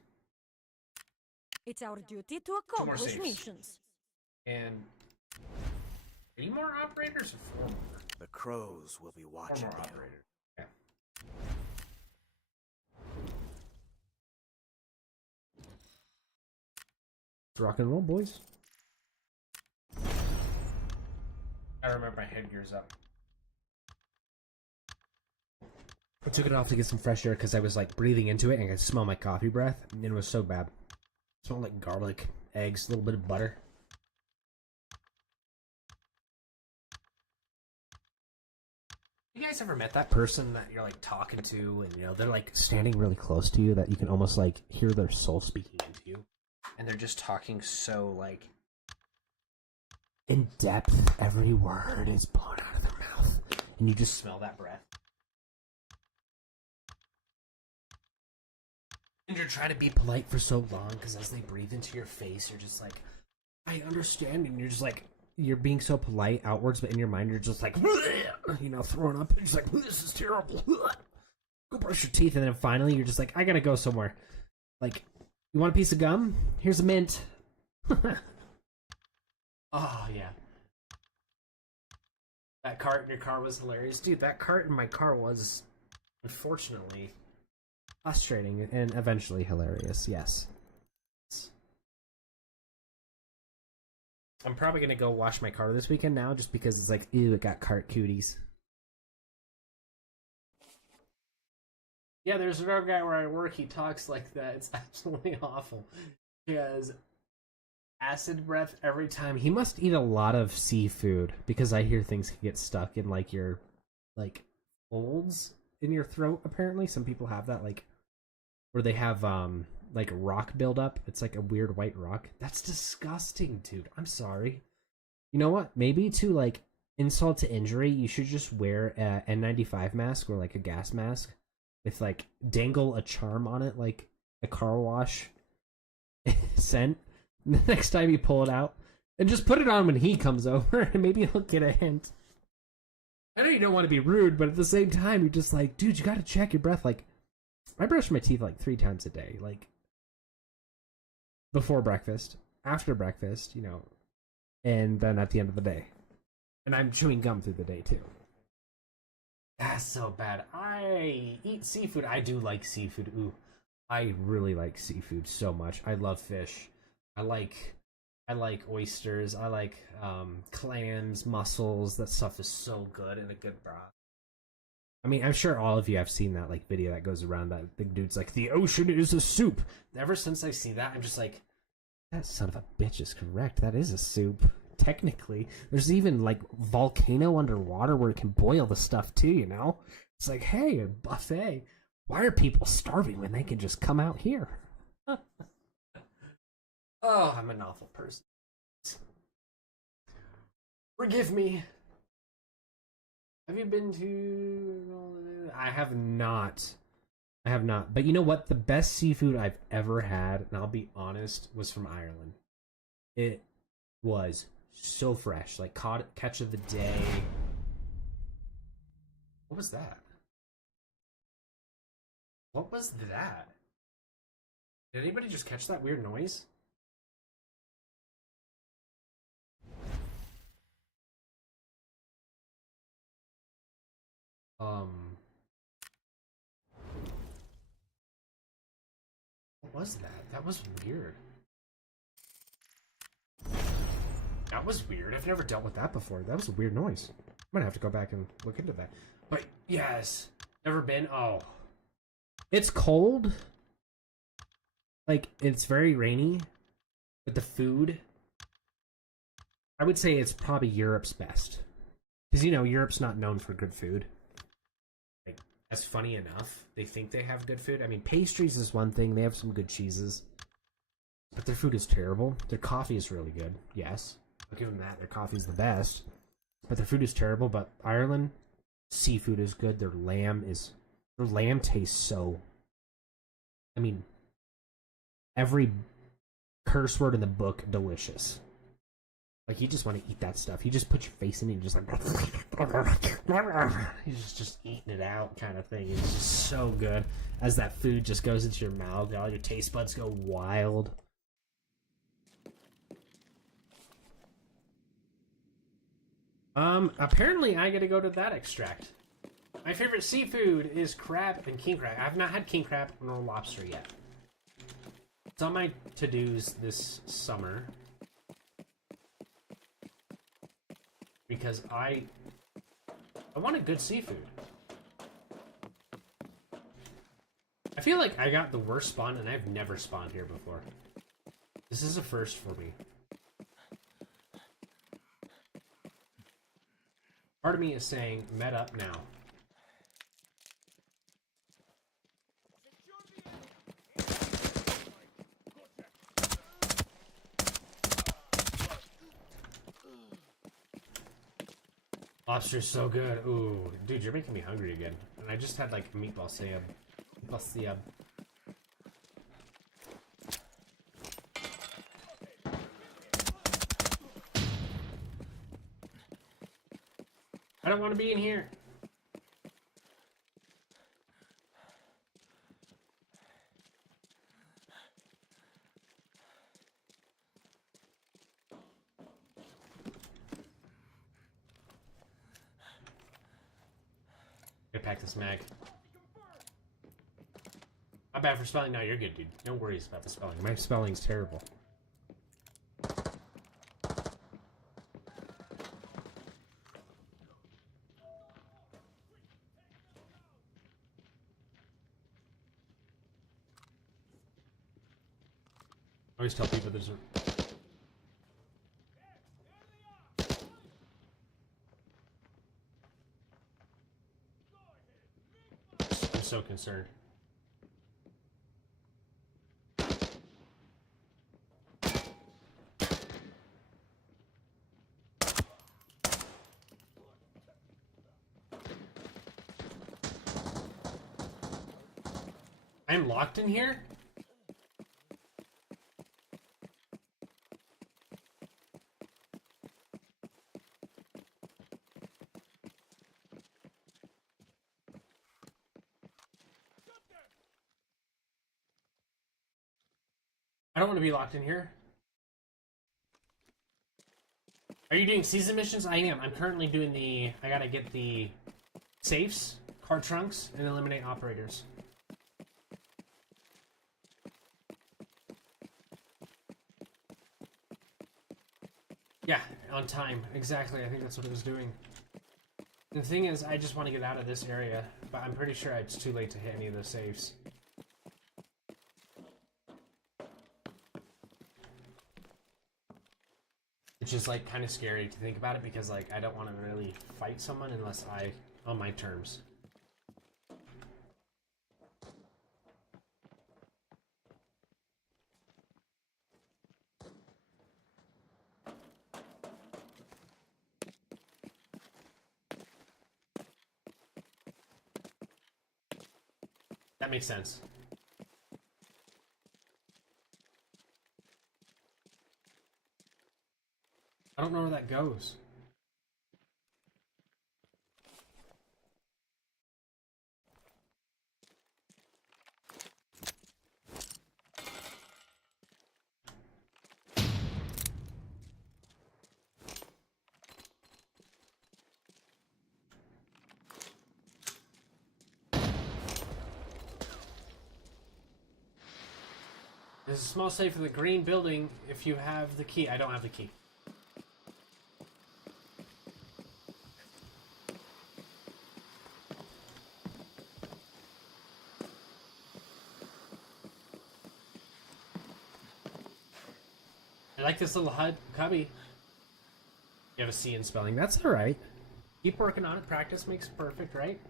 It's our duty to more accomplish safes. missions. And 3 more operators or 4 more? The crows will be 4 watching more you. operators. Okay. Rock and roll, boys. I remember my headgear's up. I took it off to get some fresh air because I was like breathing into it and I could smell my coffee breath, and it was so bad. It smelled like garlic, eggs, a little bit of butter. You guys ever met that person that you're like talking to, and you know they're like Standing really close to you that you can almost like hear their soul speaking into you. and they're just talking so like In depth, every word is blown out of their mouth. And you just smell that breath. And you're trying to be polite. polite for so long because as they breathe into your face, you're just like, I understand. And you're just like, you're being so polite outwards, but in your mind, you're just like, you know, throwing up. And you're just like, this is terrible. Go brush your teeth. And then finally, you're just like, I gotta go somewhere. Like, you want a piece of gum? Here's a mint. Oh yeah. That cart in your car was hilarious. Dude, that cart in my car was unfortunately Frustrating and eventually hilarious, yes. I'm probably gonna go wash my car This weekend now, just because it's like, ew, it got cart cooties. Yeah, there's another guy where I work, he talks like that. It's absolutely awful. He has acid breath every time. He must eat a lot of seafood because I hear things can get stuck in like your like folds in your throat. Apparently, some people have that, like where they have like rock buildup. It's like a weird white rock. That's disgusting, dude. I'm sorry. You know what? Maybe to like insult to injury, you should just wear a N95 mask or like a gas mask with like dangle a charm on it, like a car wash scent. The next time you pull it out, and just put it on when he comes over, and maybe he'll get a hint. I know you don't want to be rude, but at the same time, you're just like, dude, you gotta check your breath. Like, I brush my teeth like 3 times a day, like before breakfast, after breakfast, you know, and then at the end of the day. And I'm chewing gum through the day too. That's so bad. I eat seafood. I do like seafood. Ooh. I really like seafood so much. I love fish. I like oysters. I like clams, mussels. That stuff is so good in a good broth. I mean, I'm sure all of you have seen that like video that goes around that the dude's like, the ocean is a soup. Ever since I see that, I'm just like, that son of a bitch is correct. That is a soup. Technically, there's even like volcano underwater where it can boil the stuff too, you know? It's like, hey, a buffet. Why are people starving when they can just come out here? oh, I'm an awful person. Forgive me. Have you been to... I have not. I have not. But you know what? The best seafood I've ever had, and I'll be honest, was from Ireland. It was so fresh. Like, catch of the day. What was that? What was that? Did anybody just catch that weird noise? was that? That was weird. That was weird. I've never dealt with that before. That was a weird noise. I'm gonna have to go back and look into that. But yes, never been. Oh, it's cold. Like, it's very rainy. But the food, I would say it's probably Europe's best. Because, you know, Europe's not known for good food. Like, that's funny enough. They think they have good food. I mean, pastries is one thing. They have some good cheeses. But their food is terrible. Their coffee is really good. Yes. I'll give them that. Their coffee is the best. But their food is terrible. But Ireland, seafood is good. Their lamb tastes so... I mean, every curse word in the book, delicious. Like, you just want to eat that stuff. You just put your face in it and just like... You're just eating it out kind of thing. It's just so good. As that food just goes into your mouth, all your taste buds go wild. Apparently I gotta go to that extract. My favorite seafood is crab and king crab. I've not had king crab nor lobster yet. It's on my to-dos this summer. Because I want a good seafood. I feel like I got the worst spawn and I've never spawned here before. This is a first for me. Part of me is saying, met up now. Lobster's so good. Ooh, dude, you're making me hungry again. And I just had like meatball sab. Meatball sab. I don't want to be in here. Pack this mag. Not bad for spelling. No, you're good, dude. No worries about the spelling. My spelling's terrible. I always tell people there's a... I'm so concerned. I'm locked in here? I don't want to be locked in here. Are you doing season missions? I am. I'm currently doing the... I gotta get the safes, card trunks, and eliminate operators. Yeah, on time. Exactly. I think that's what it was doing. The thing is, I just want to get out of this area, but I'm pretty sure it's too late to hit any of those safes. Which is like kind of scary to think about it because like I don't want to really fight someone unless on my terms. That makes sense. I don't know where that goes. There's a small safe in the green building if you have the key. I don't have the key. I like this little HUD cubby. You have a C in spelling. That's alright. Keep working on it. Practice makes perfect, right?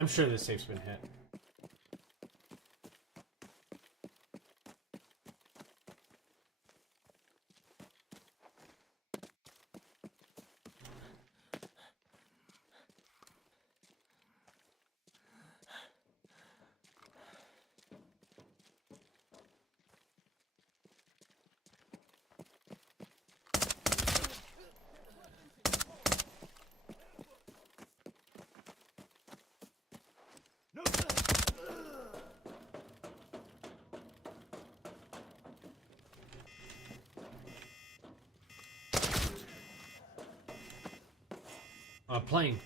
I'm sure this safe's been hit. A plane.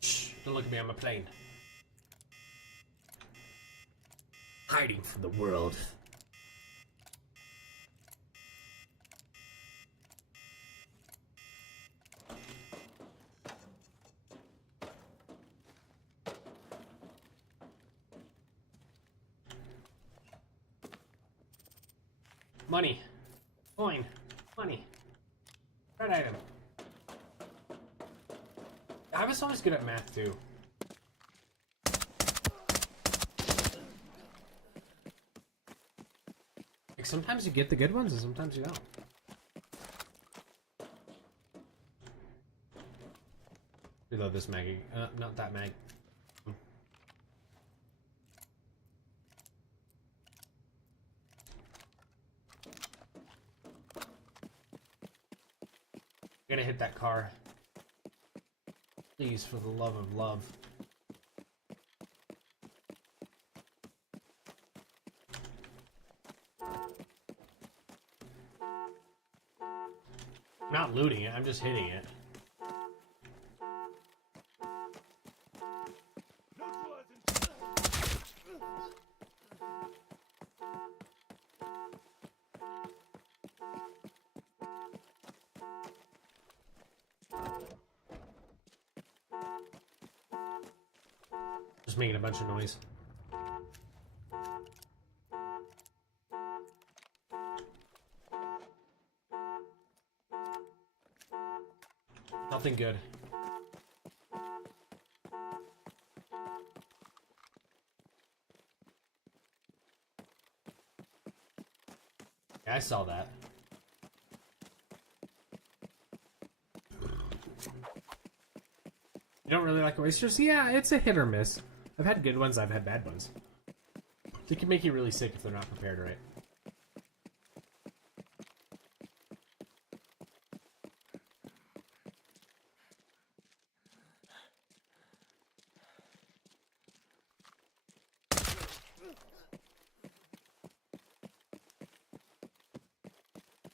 Shh, don't look at me, I'm a plane. Hiding from the world. Money. Coin. Money. Red item. I was always good at math too. Like sometimes you get the good ones and sometimes you don't. Reload this mag. Not that mag. Gonna hit that car. Please, for the love of love. I'm not looting it, I'm just hitting it. Just making a bunch of noise. Nothing good. Yeah, I saw that. You don't really like oysters? Yeah, it's a hit or miss. I've had good ones, I've had bad ones. They can make you really sick if they're not prepared right.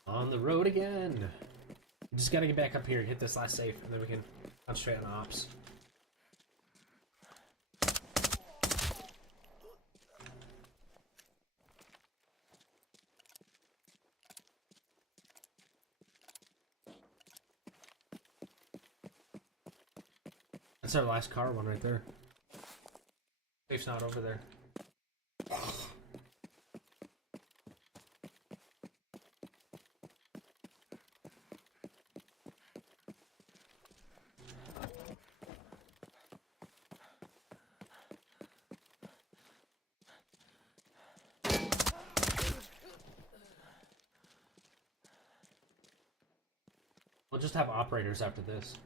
On the road again. Just gotta get back up here, hit this last safe, and then we can concentrate on the ops. That's our last car one right there. Safe's not over there. We'll just have operators after this.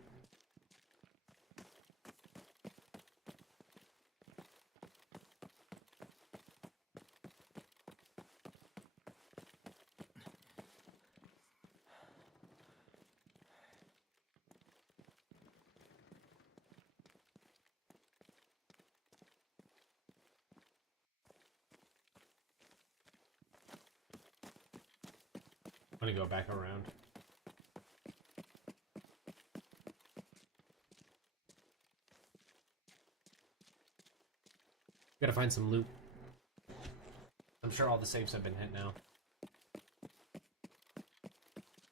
gonna go back around. Gotta find some loot. I'm sure all the safes have been hit now.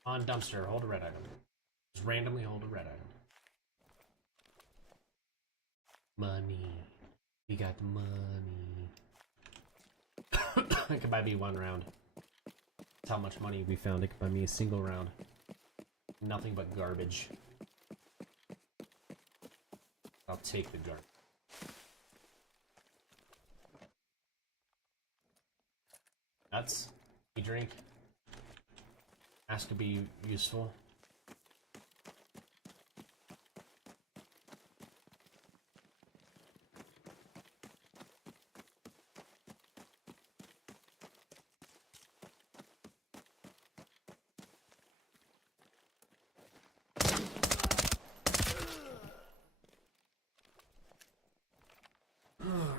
On dumpster, hold a red item. Just randomly hold a red item. Money. We got money. It could buy me 1 round. That's how much money we found. It could buy me a single round. Nothing but garbage. I'll take the garbage. Nuts. You drink. Ask to be useful.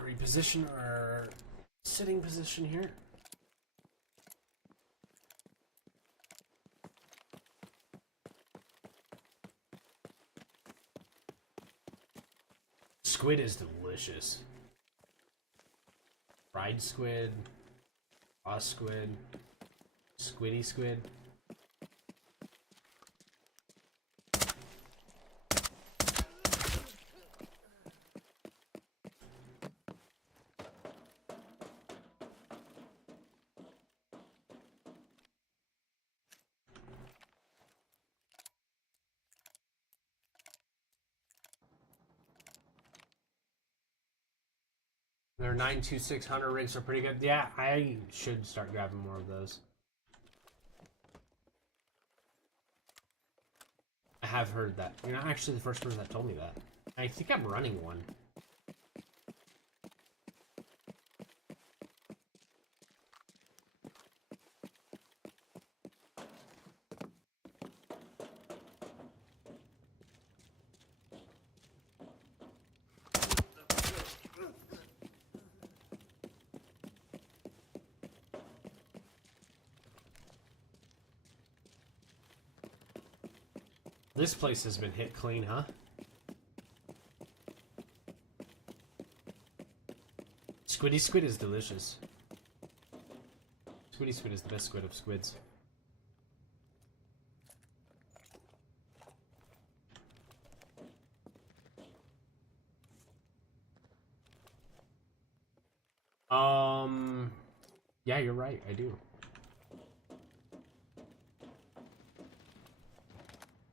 Reposition our sitting position here. Squid is delicious. Fried squid, raw squid, squiddy squid. Their 926 Hunter rigs are pretty good. Yeah, I should start grabbing more of those. I have heard that. You're not actually the first person that told me that. I think I'm running one. This place has been hit clean, huh? Squiddy squid is delicious. Squiddy squid is the best squid of squids. Yeah, you're right, I do.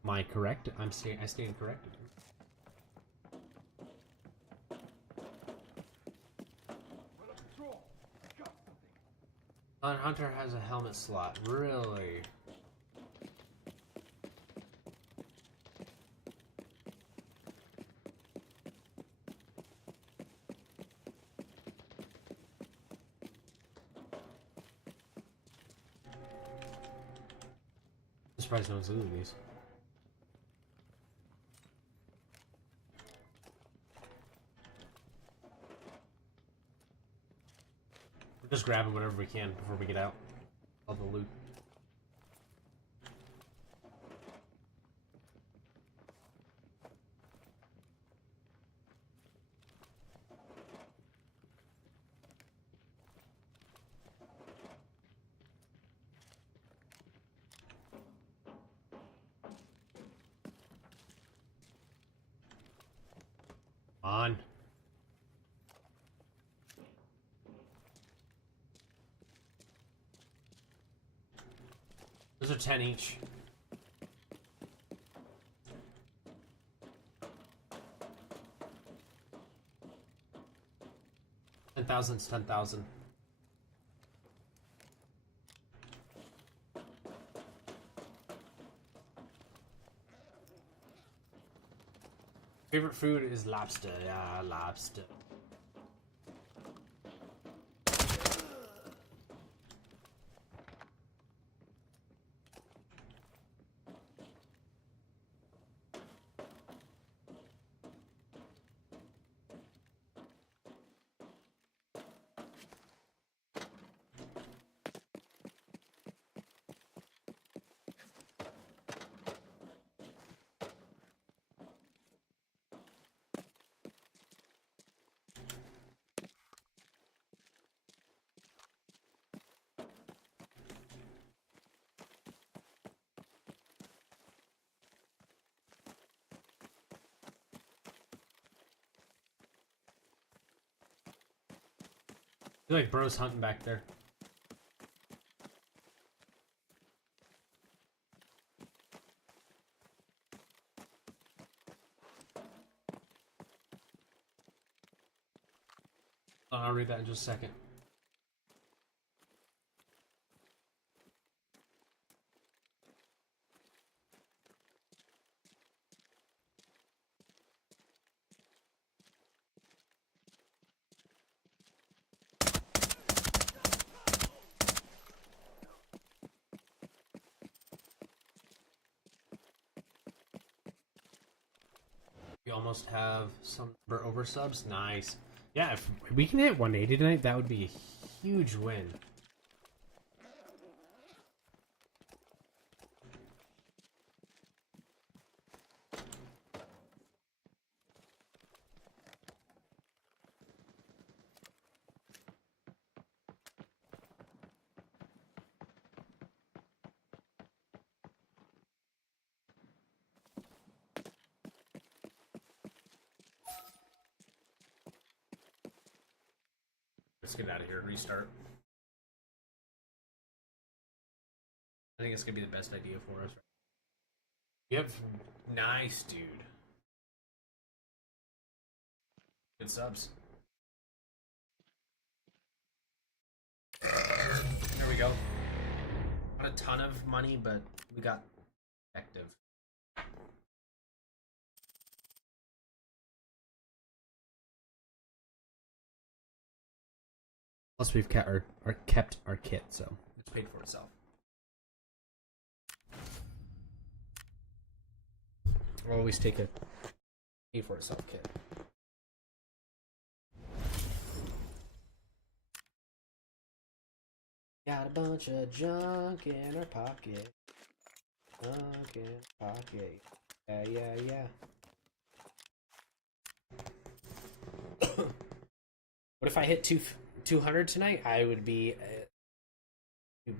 Am I correct? I stand corrected. Hunter has a helmet slot. Really? I'm surprised no one's looting these. We're just grabbing whatever we can before we get out. All the loot. On. Those are 10 each. $10,000's 10,000. Favorite food is lobster. Yeah, lobster. feel like bro's hunting back there. I'll read that in just a second. We almost have some number over subs. Nice. Yeah, if we can hit 180 tonight, that would be a huge win. Let's get out of here and restart. I think it's gonna be the best idea for us. Yep, nice, dude. Good subs. There we go. Not a ton of money, but we got effective. Plus, we've kept our kit, so it's paid for itself. We'll always take a pay for itself kit. Got a bunch of junk in our pocket. Junk in our pocket. Yeah, yeah, yeah. What if I hit 200 tonight? I would be...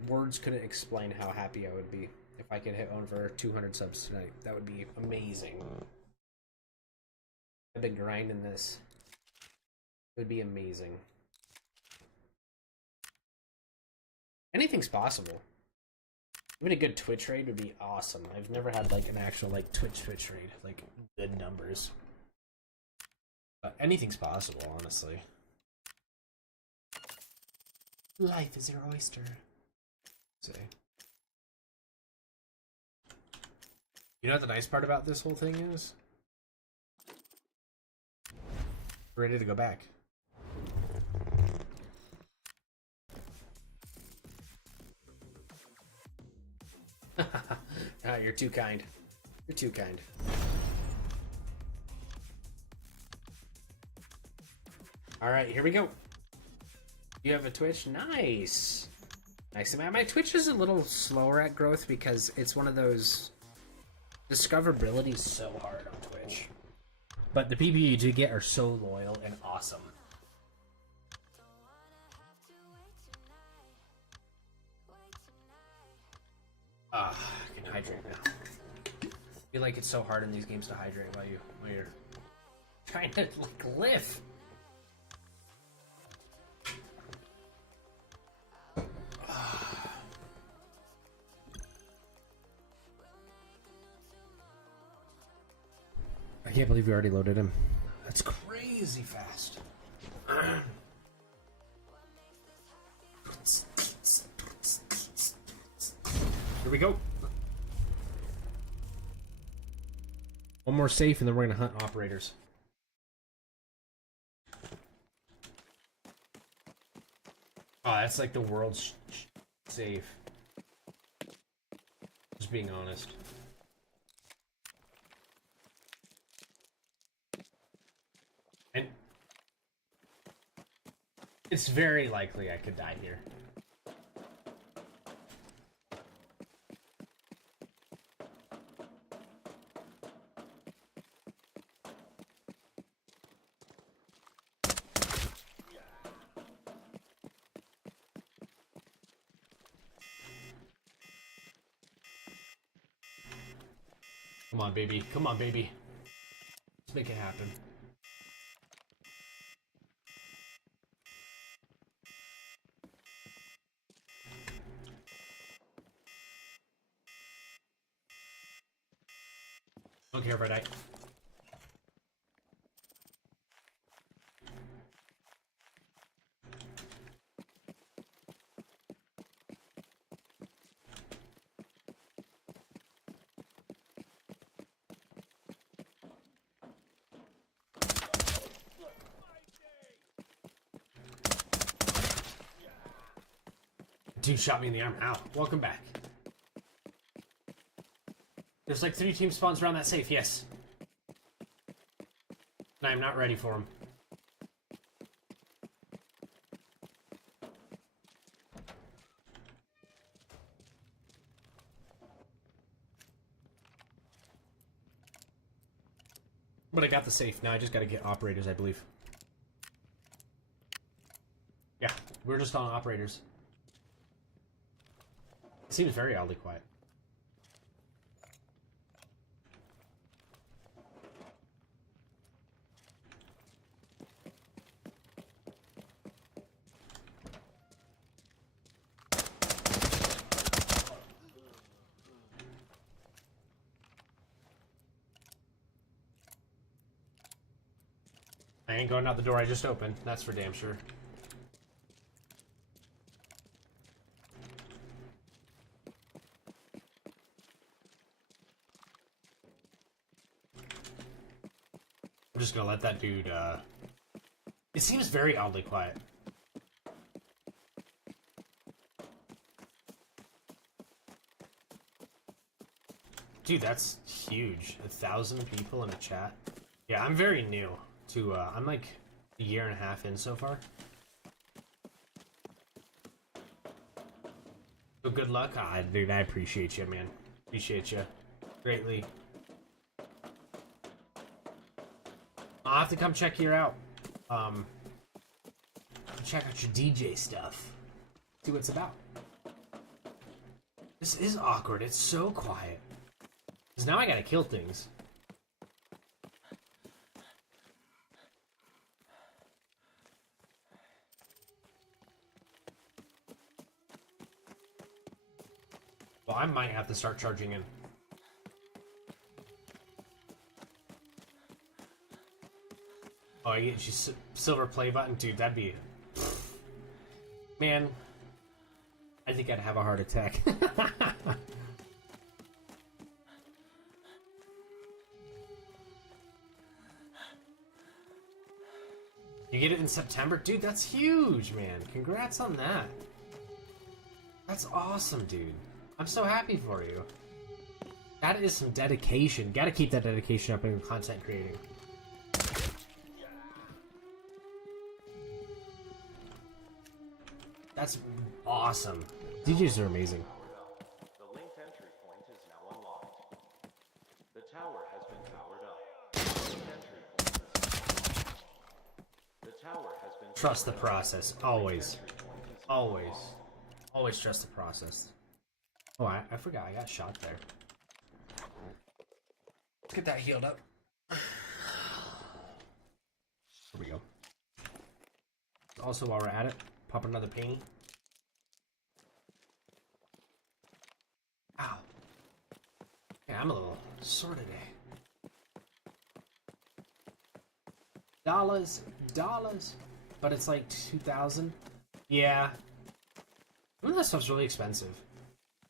words couldn't explain how happy I would be if I could hit over 200 subs tonight. That would be amazing. I've been grinding this. It would be amazing. Anything's possible. Even a good Twitch raid would be awesome. I've never had like an actual like Twitch raid, like good numbers. Anything's possible, honestly. Life is your oyster. Say. You know what the nice part about this whole thing is? We're ready to go back. Ah, you're too kind. You're too kind. Alright, here we go. You have a Twitch? Nice! Nice. My Twitch is a little slower at growth because it's one of those... Discoverability is so hard on Twitch. But the people you do get are so loyal and awesome. I can hydrate now. I feel like it's so hard in these games to hydrate while you're trying to like live. I can't believe we already loaded him. That's crazy fast. Here we go. One more safe and then we're gonna hunt operators. Oh, that's like the world's safe. Just being honest. And it's very likely I could die here. Come on, baby. Come on, baby. Let's make it happen. Don't care, Red Eye. Dude shot me in the arm. Ow. Welcome back. There's like 3 team spawns around that safe, yes. And I'm not ready for them. But I got the safe. Now I just gotta get operators, I believe. Yeah, we're just on operators. It seems very oddly quiet. I ain't going out the door I just opened. That's for damn sure. I'm just gonna let that dude, It seems very oddly quiet. Dude, that's huge. 1,000 people in the chat. Yeah, I'm very new to, I'm like a year and a half in so far. So good luck. Ah, dude, I appreciate you, man. Appreciate you. Greatly. I'll have to come check you out. Check out your DJ stuff. See what it's about. This is awkward. It's so quiet. Because now I gotta kill things. Well, I might have to start charging in. Oh, I get you silver play button? Dude, that'd be... Man, I think I'd have a heart attack. You get it in September? Dude, that's huge, man. Congrats on that. That's awesome, dude. I'm so happy for you. That is some dedication. Gotta keep that dedication up in your content creating. That's awesome. DJs are amazing. The link entry point is now unlocked. The tower has been powered up. The link entry point is the tower has been Trust the process. Always. Always. Always trust the process. Oh, I forgot. I got shot there. Let's get that healed up. Here we go. Also, while we're at it, pop another painting. Ow. Yeah, I'm a little sore today. Dollars. But it's like 2,000. Yeah. Some of that stuff's really expensive.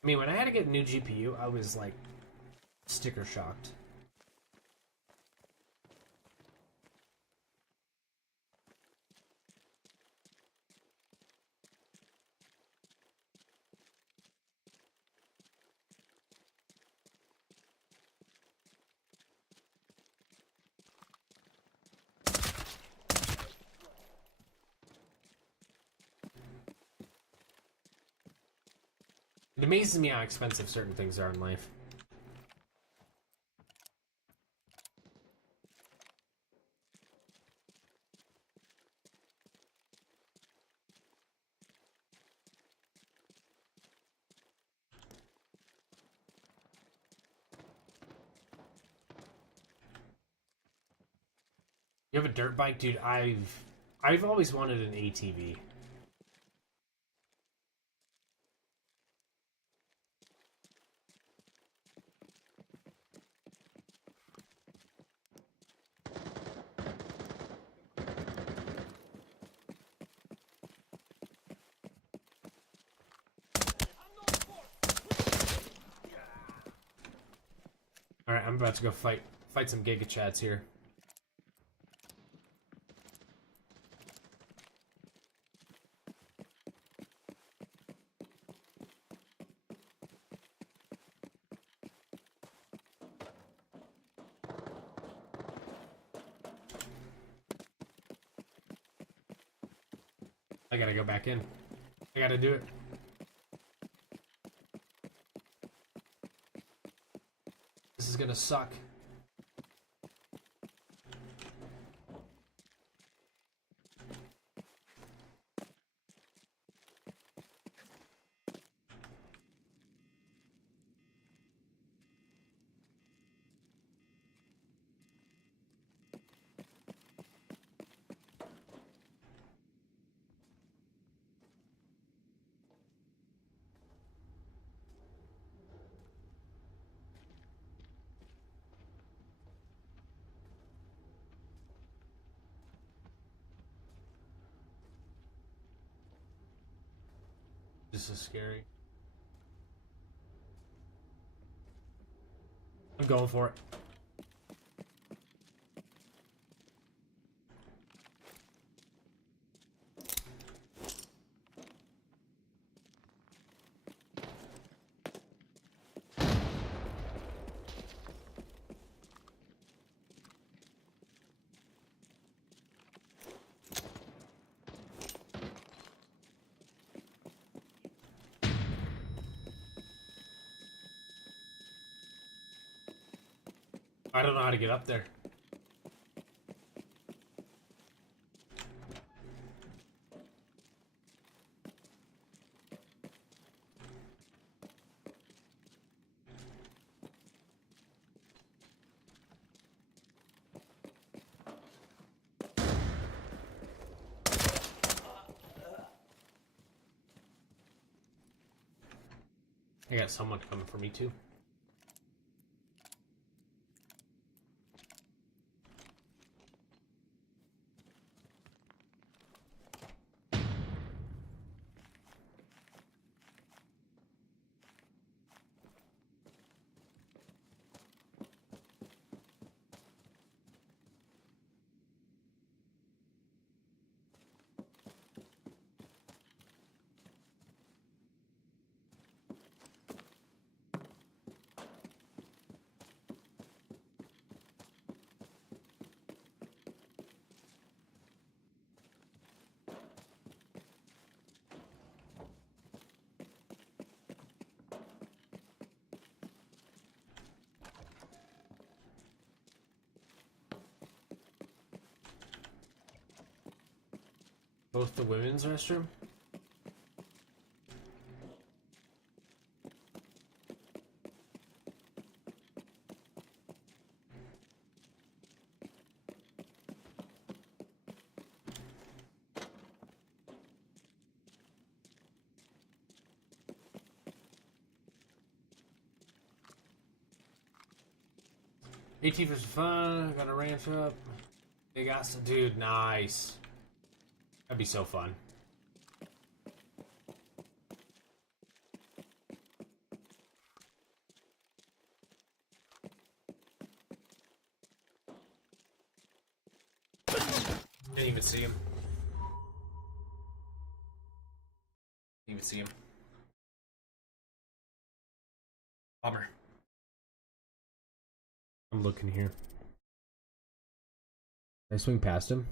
I mean, when I had to get a new GPU, I was like sticker shocked. It amazes me how expensive certain things are in life. You have a dirt bike? Dude, I've always wanted an ATV. I'm about to go fight some Giga Chads here. I gotta go back in. I gotta do it. This is gonna suck. This is scary. I'm going for it. I don't know how to get up there. I got someone coming for me too. Both the women's restroom? AT for fun, gotta ranch up. They got some dude, nice. That'd be so fun. Didn't even see him. Didn't even see him. Bummer. I'm looking here. Did I swing past him?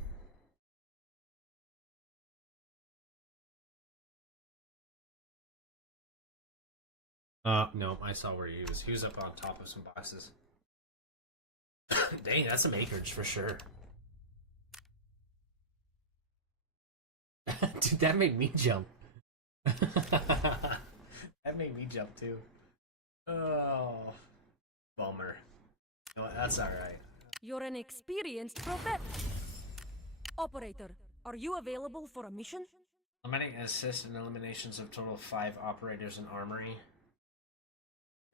No, I saw where he was. He was up on top of some boxes. Dang, that's some acreage for sure. Dude, that made me jump. That made me jump too. Oh, bummer. You know what? That's alright. You're an experienced prophet. Operator, are you available for a mission? Eliminating assist in eliminations of total 5 operators in armory.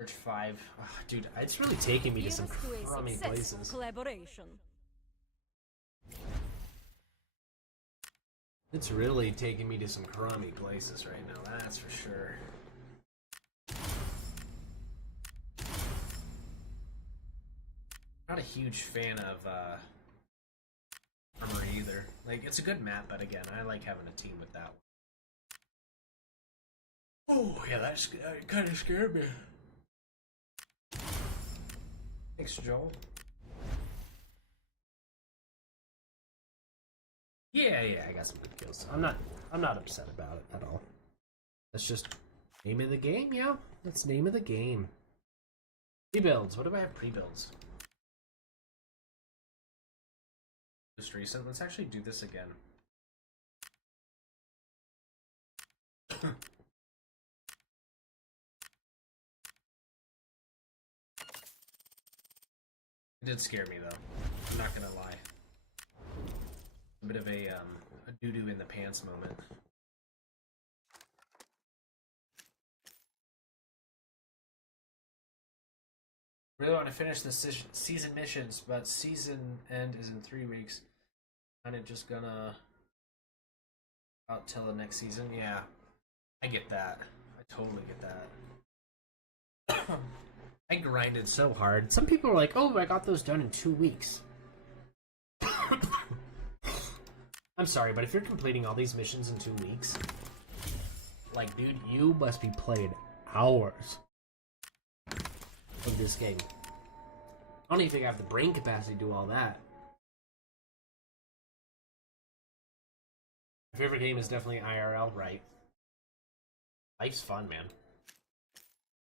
Search 5. Oh, dude, it's really taking me to some crummy places. Collaboration. It's really taking me to some crummy places right now, that's for sure. Not a huge fan of Armory either. Like, it's a good map, but again, I like having a team with that one. Oh, yeah, that kind of scared me. Thanks, Joel. Yeah, I got some good kills. I'm not upset about it at all. That's just name of the game, yeah. That's name of the game. Pre-builds. What do I have pre-builds? Just recent. Let's actually do this again. It did scare me though. I'm not gonna lie. A bit of a doo-doo in the pants moment. Really want to finish the season missions, but season end is in 3 weeks. Kind of just gonna out till the next season. Yeah, I get that. I totally get that. I grinded so hard. Some people are like, "Oh, I got those done in 2 weeks." I'm sorry, but if you're completing all these missions in 2 weeks, like, dude, you must be playing hours of this game. I don't even think I have the brain capacity to do all that. My favorite game is definitely IRL, right? Life's fun, man.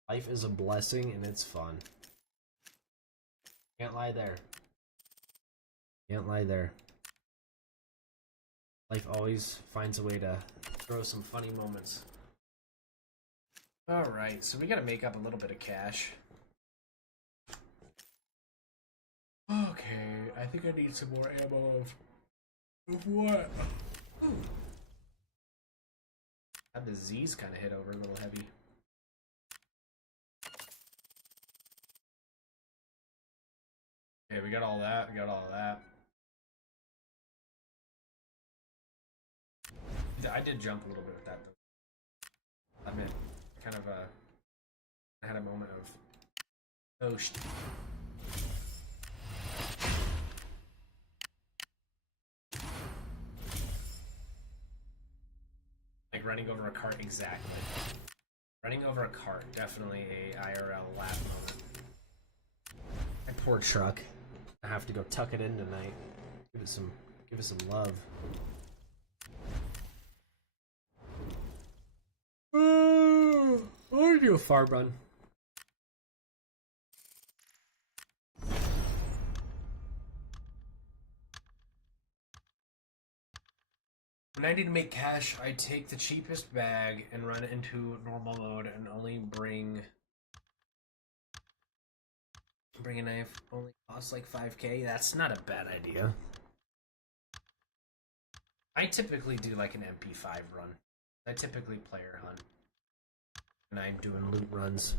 Life is a blessing and it's fun. Can't lie there. Can't lie there. Life always finds a way to throw some funny moments. Alright, so we gotta make up a little bit of cash. Okay, I think I need some more ammo of what? Ooh. Had the Z's kind of hit over a little heavy. Okay, we got all that. We got all that. I did jump a little bit with that, though. I mean, kind of I had a moment of, oh shit. Like running over a cart, exactly. Running over a cart, definitely a IRL laugh moment. My poor truck. I have to go tuck it in tonight. Give it some love. I want to do a farm run. When I need to make cash, I take the cheapest bag and run into normal mode and only bring a knife. Only costs like 5k. That's not a bad idea. I typically do like an MP5 run. I typically player hunt when I'm doing loot runs.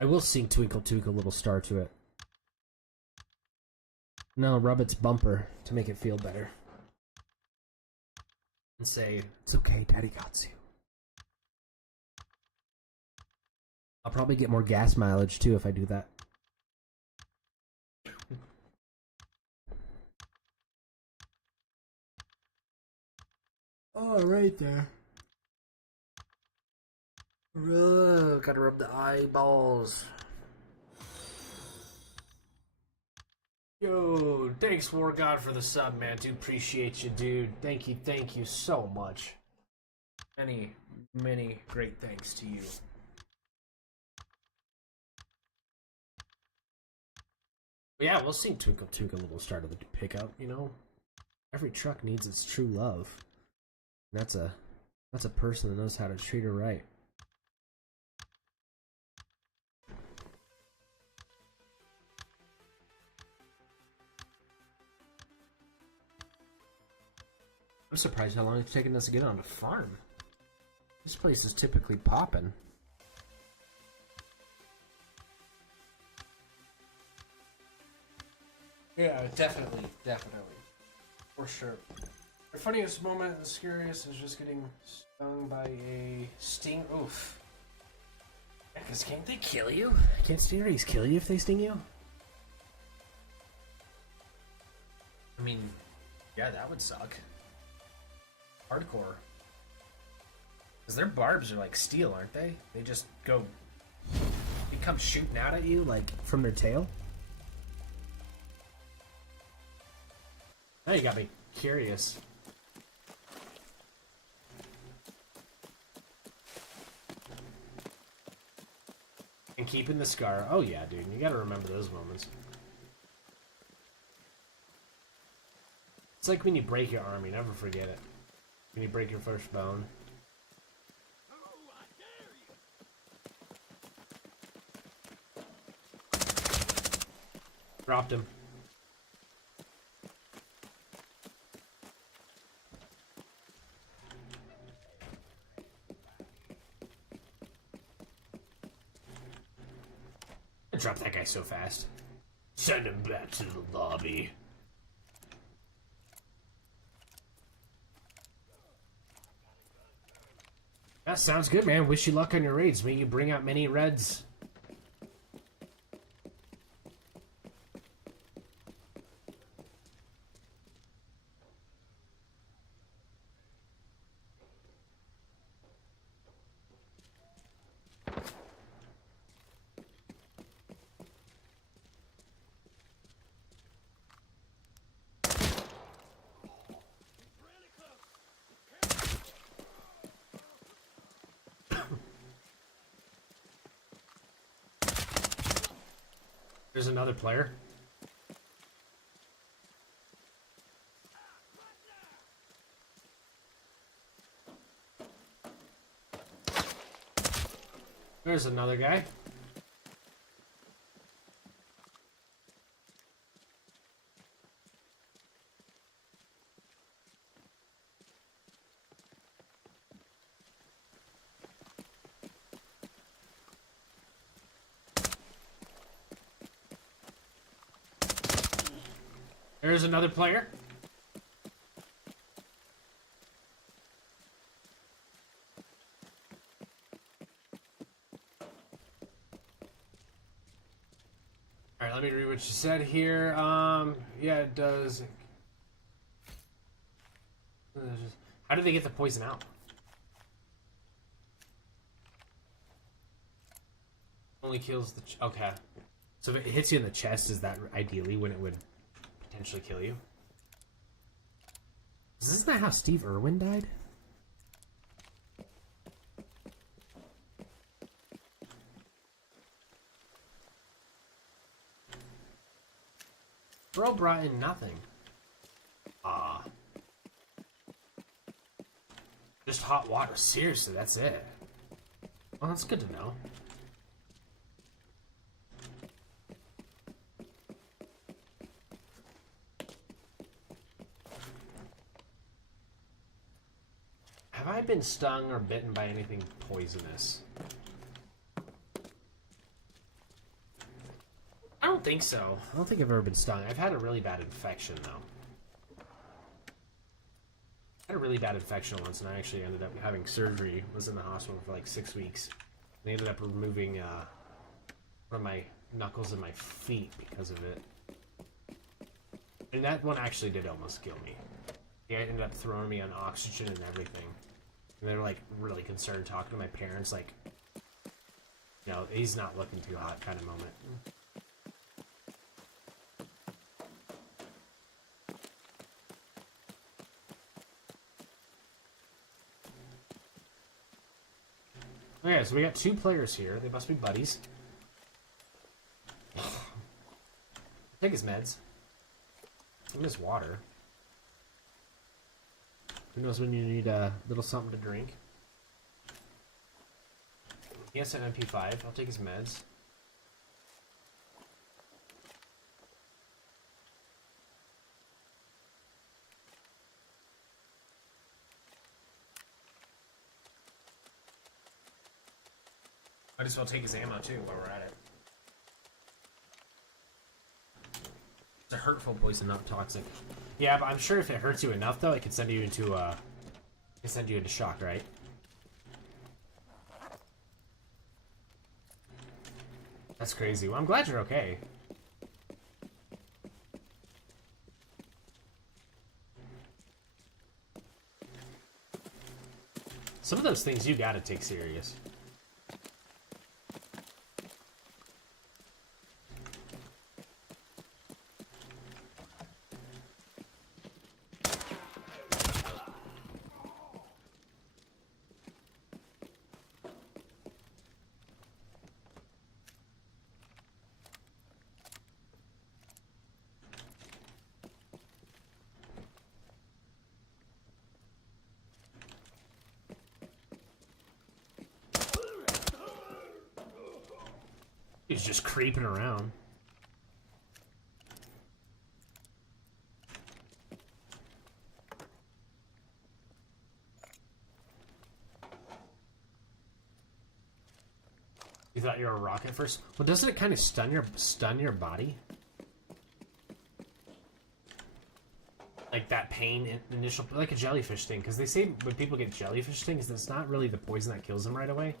I will sing Twinkle Twinkle Little Star to it. No, rub its bumper to make it feel better. And say, it's okay, Daddy got you. I'll probably get more gas mileage too if I do that. Oh, right there. Gotta rub the eyeballs. Yo, thanks War God for the sub, man. Do appreciate you, dude. Thank you so much. Many great thanks to you. But yeah, we'll see Twinkle Twinkle Little Star to the pickup, you know? Every truck needs its true love. And that's a person that knows how to treat her right. I'm surprised how long it's taken us to get on the farm. This place is typically popping. Yeah, definitely. For sure. The funniest moment and scariest is just getting stung by a sting. Oof. Because can't they kill you? Can't stingrays kill you if they sting you? I mean, yeah, that would suck. Hardcore. Because their barbs are like steel, aren't they? They just go... They come shooting out at you, like, from their tail? Now you got me curious. And keeping the scar. Oh yeah, dude. You gotta remember those moments. It's like when you break your arm, you never forget it. When you break your first bone. Dropped him. I dropped that guy so fast. Send him back to the lobby. That sounds good, man. Wish you luck on your raids. May you bring out many reds. There's another player. There's another guy. There's another player. Alright, let me read what you said here. Yeah, it does. How do they get the poison out? Only kills the... okay. So if it hits you in the chest, is that ideally when it would potentially kill you? Isn't that how Steve Irwin died? Bro brought in nothing. Just hot water. Seriously, that's it. Well, that's good to know. Have I been stung or bitten by anything poisonous? I don't think so. I don't think I've ever been stung. I've had a really bad infection, though. I had a really bad infection once, and I actually ended up having surgery. Was in the hospital for like 6 weeks. They ended up removing one of my knuckles in my feet because of it. And that one actually did almost kill me. They ended up throwing me on oxygen and everything. And they were like really concerned, talking to my parents, like, you know, he's not looking too hot kind of moment. Okay, so we got 2 players here. They must be buddies. Take his meds. Give him his water. Who knows when you need a little something to drink? He has an MP5. I'll take his meds. Might as well take his ammo too while we're at it. It's a hurtful poison, not toxic. Yeah, but I'm sure if it hurts you enough, though, it can send you into shock, right? That's crazy. Well, I'm glad you're okay. Some of those things you gotta take serious. He's just creeping around. You thought you were a rocket first? Well, doesn't it kind of stun your body? Like that pain initial, like a jellyfish sting. Because they say when people get jellyfish stings, it's not really the poison that kills them right away.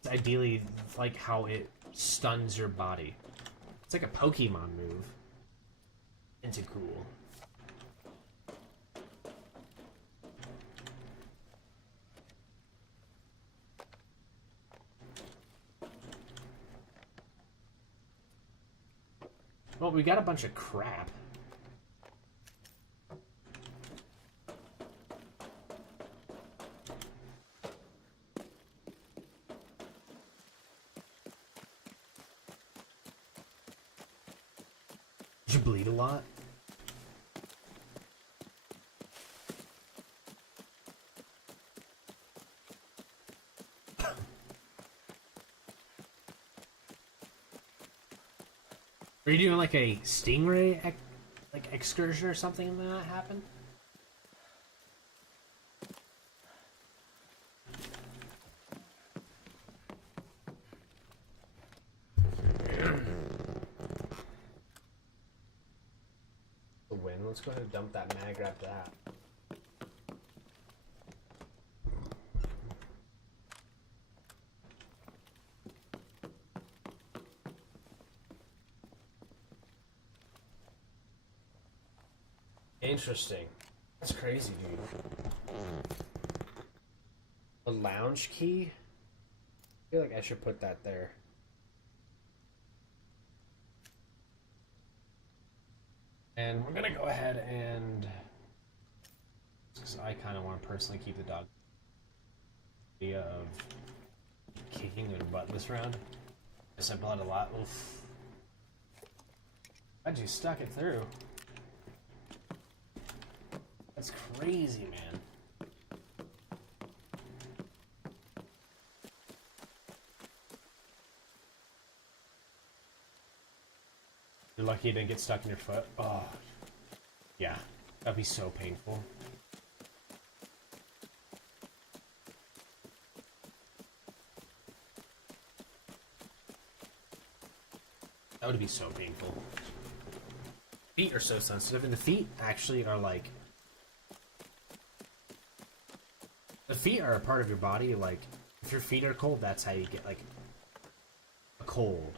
It's ideally like how it stuns your body. It's like a Pokemon move. Into cool. Well, we got a bunch of crap. Did you bleed a lot? Are you doing like a stingray like excursion or something when that happened? The win. Let's go ahead and dump that mag, grab that. Interesting. That's crazy, dude. A lounge key? I feel like I should put that there. And we're gonna go ahead and... because I kind of want to personally keep the dog. Idea of kicking their butt this round. Guess I bled a lot. Oof. Glad you stuck it through. That's crazy, man. You're lucky you didn't get stuck in your foot. Oh, yeah. That'd be so painful. That would be so painful. Feet are so sensitive, and the feet actually are like... the feet are a part of your body, like, if your feet are cold, that's how you get, like, a cold.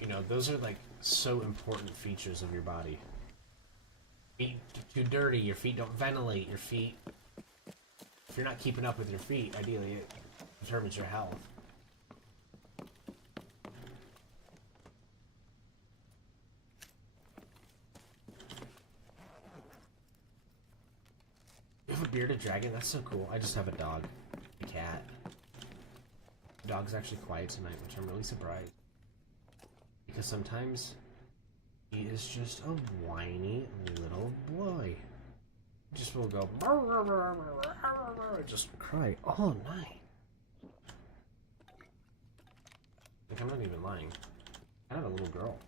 You know, those are, like, so important features of your body. Feet too dirty, your feet don't ventilate, your feet... if you're not keeping up with your feet, ideally it determines your health. You have a bearded dragon? That's so cool. I just have a dog. A cat. The dog's actually quiet tonight, which I'm really surprised. Because sometimes he is just a whiny little boy. He just will go just cry all night. Like, I'm not even lying. I have a little girl.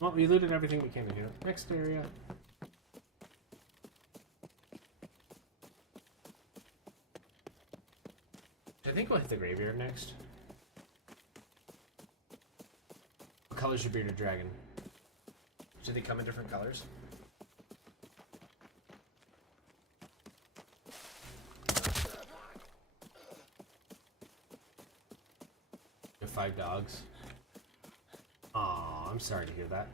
Well, we looted everything we came in here. Next area. think we'll hit the graveyard next. What color's your bearded dragon? Do they come in different colors? You have 5 dogs. Aw, I'm sorry to hear that.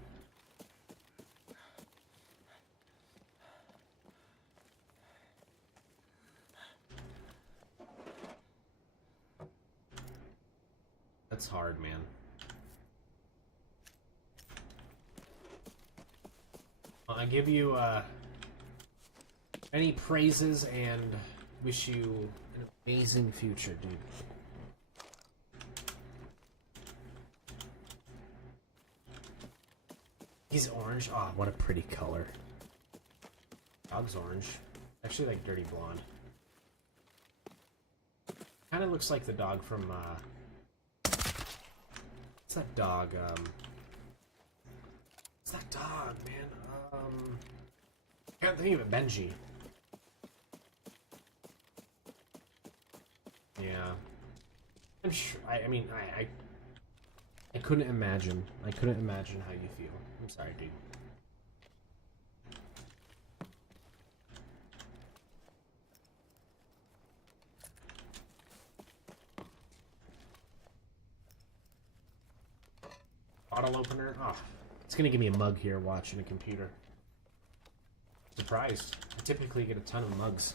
That's hard, man. Well, I give you many praises and wish you an amazing future, dude. He's orange. Ah, what a pretty color. Dog's orange. Actually, like dirty blonde. Kind of looks like the dog from what's that dog? What's that dog, man? Can't think of it. Benji. Yeah. I'm sure. I mean, I couldn't imagine. I couldn't imagine how you feel. I'm sorry, dude. Bottle opener. Oh, it's gonna give me a mug here watching a computer. Surprised. I typically get a ton of mugs.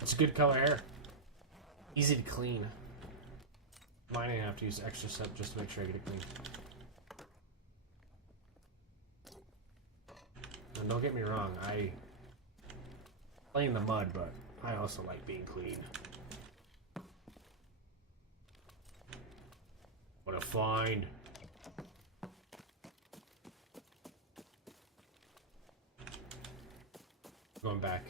It's a good color hair. Easy to clean. Mine I have to use extra soap just to make sure I get it clean. And don't get me wrong, I play in the mud, but I also like being clean. What a find. Going back.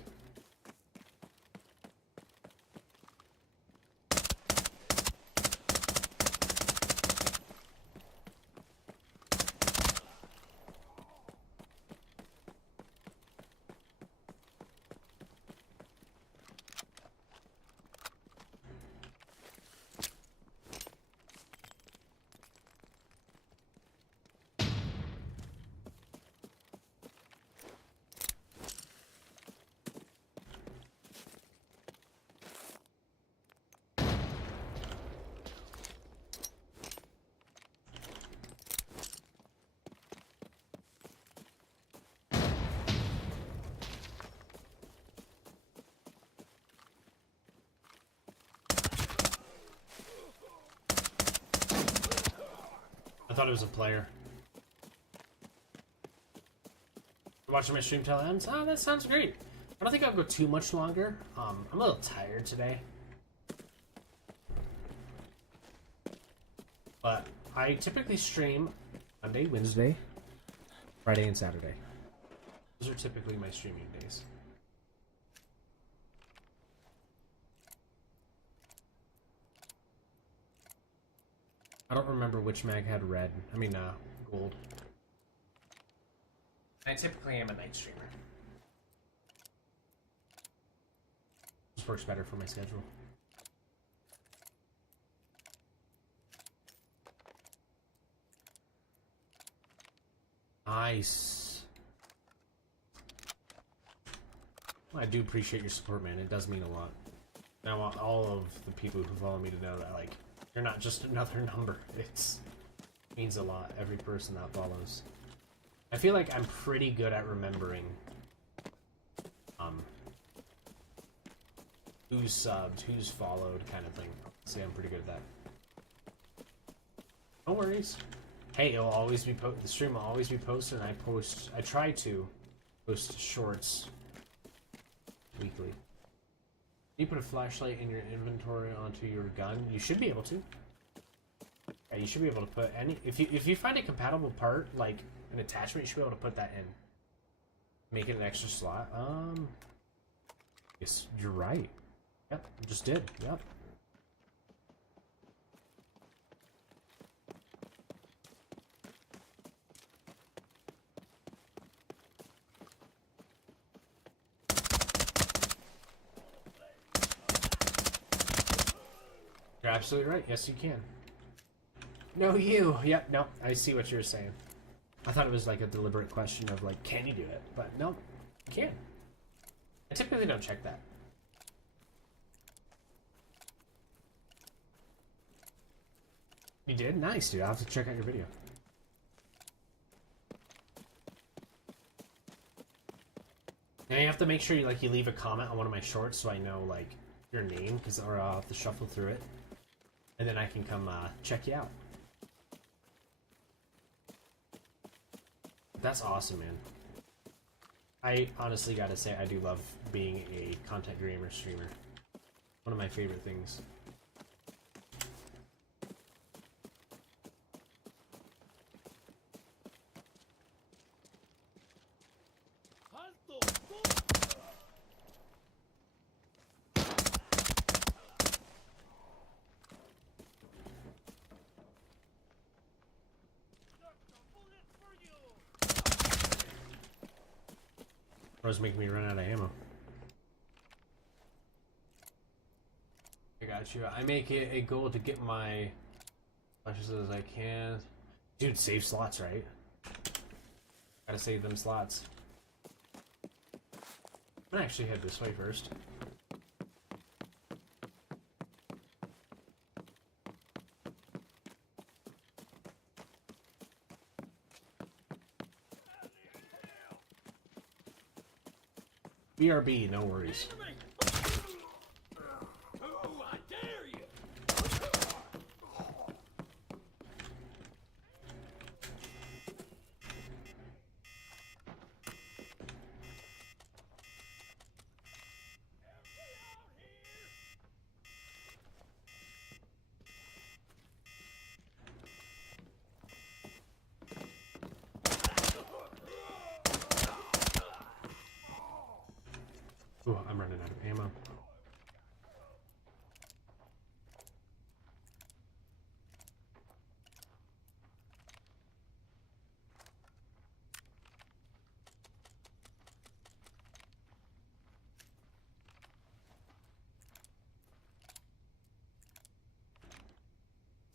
I thought it was a player. Watching my stream till it ends? Oh, that sounds great. I don't think I'll go too much longer. I'm a little tired today. But I typically stream Monday, Wednesday, Friday, and Saturday. Those are typically my streaming days. I don't remember which mag had red. I mean, gold. I typically am a night streamer. This works better for my schedule. Nice. I do appreciate your support, man. It does mean a lot. And I want all of the people who follow me to know that, like, you're not just another number. It means a lot, every person that follows. I feel like I'm pretty good at remembering who's subbed, who's followed, kind of thing. See, I'm pretty good at that. No worries. Hey, it'll always be the stream will always be posted, and I try to post shorts weekly. You put a flashlight in your inventory onto your gun. You should be able to. Yeah, you should be able to put any. If you find a compatible part, like an attachment, you should be able to put that in. Make it an extra slot. Yes, you're right. Yep, just did. Yep. absolutely right. Yes, you can. No, you. Yep, no, I see what you're saying. I thought it was like a deliberate question of like, can you do it? But no, you can. I typically don't check that. You did? Nice, dude. I'll have to check out your video. Now you have to make sure you like you leave a comment on one of my shorts so I know like your name, or I'll have to shuffle through it, and then I can come check you out. That's awesome, man. I honestly gotta say I do love being a content creator streamer. One of my favorite things. Bro's making me run out of ammo. I got you. I make it a goal to get my as much as I can. Dude, save slots, right? Gotta save them slots. I'm gonna actually head this way first. BRB, no worries. Ooh, I'm running out of ammo.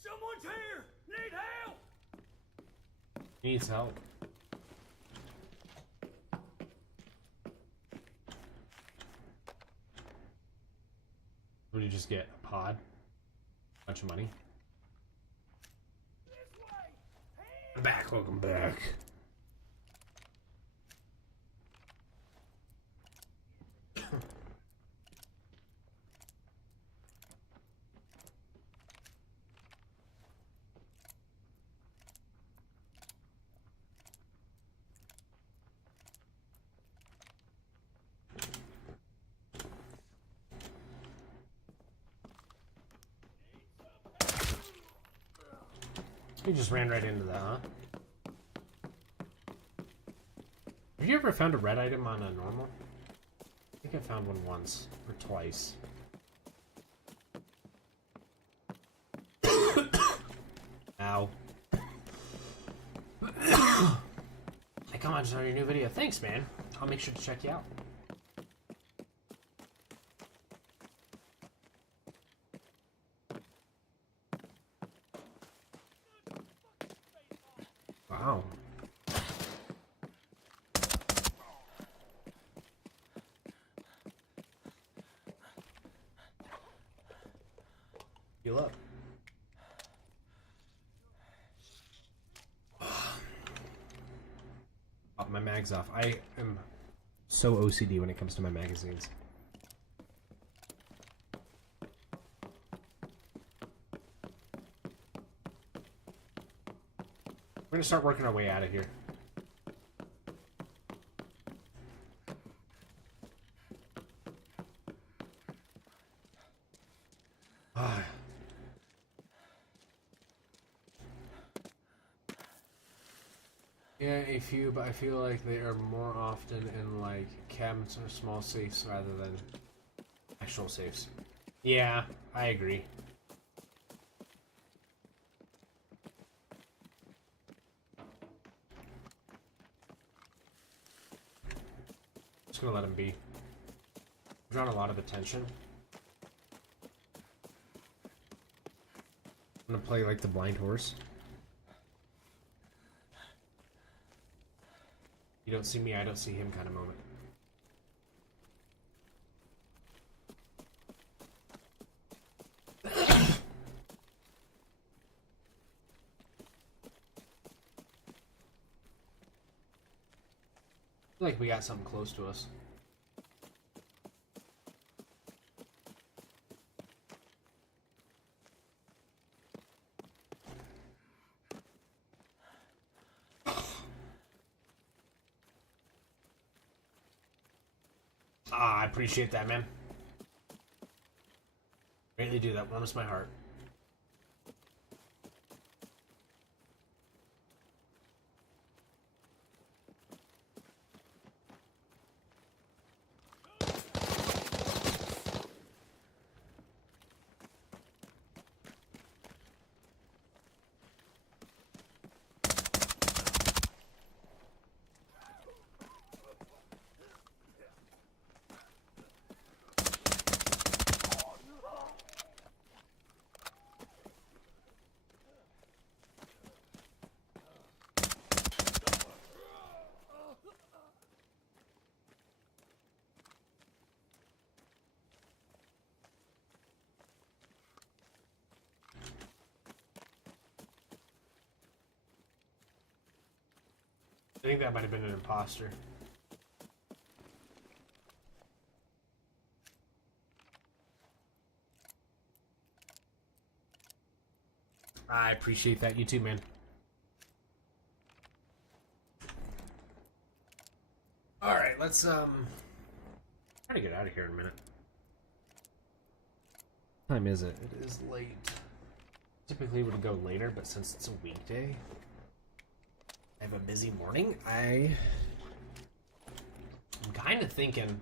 Someone's here! Need help! Needs help. What did you just get? A pod? A bunch of money? I'm back, welcome back. You just ran right into that, huh? Have you ever found a red item on a normal? I think I found one once, or twice. Ow. Hey, come on, just on your new video. Thanks, man. I'll make sure to check you out. Wow. Heal up. Oh, my mag's off. I am so OCD when it comes to my magazines. We're gonna start working our way out of here. Yeah, a few, but I feel like they are more often in like cabinets or small safes rather than actual safes. Yeah, I agree. Just gonna let him be. Drawing a lot of attention. I'm gonna play like the blind horse. You don't see me, I don't see him kind of moment. I feel like we got something close to us. Ah, I appreciate that, man. Greatly do. That warms my heart. I think that might have been an imposter. I appreciate that. You too, man. Alright, let's try to get out of here in a minute. What time is it? It is late. Typically would go later, but since it's a weekday, I have a busy morning. I'm kind of thinking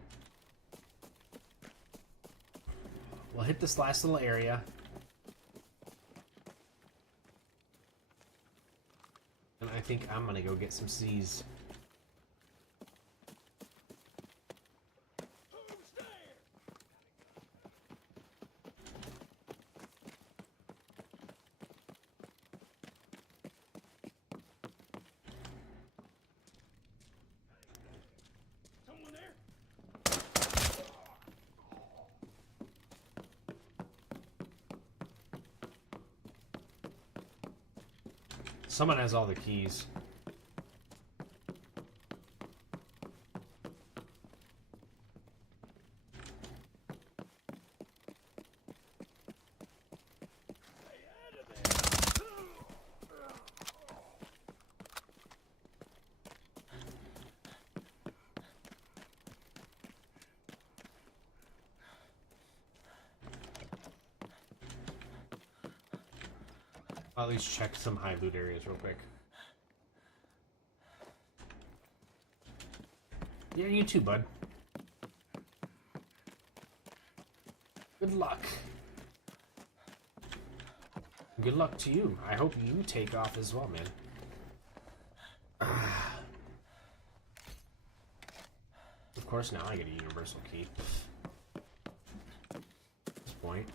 we'll hit this last little area. And I think I'm gonna go get some C's. Someone there? Someone has all the keys. I'll at least check some high loot areas real quick. Yeah, you too, bud. Good luck. Good luck to you. I hope you take off as well, man. Of course, now I get a universal key. At this point.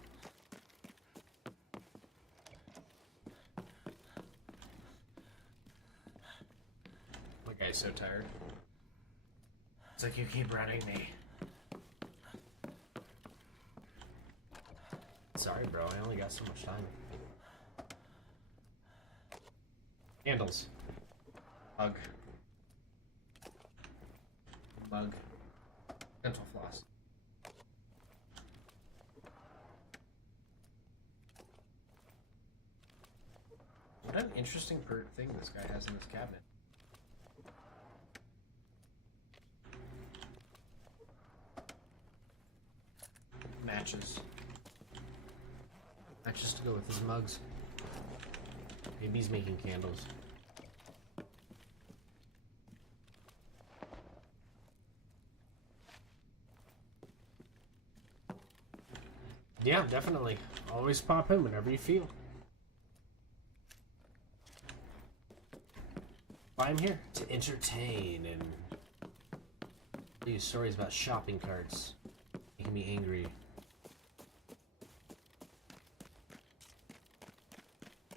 My guy's so tired. It's like you keep running me. Sorry, bro. I only got so much time. Handles. Mug. Mug. Dental floss. What an interesting thing this guy has in his cabinet. Matches. Matches to go with his mugs. Maybe he's making candles. Yeah, definitely. Always pop in whenever you feel. I'm here to entertain and tell you stories about shopping carts, making me angry.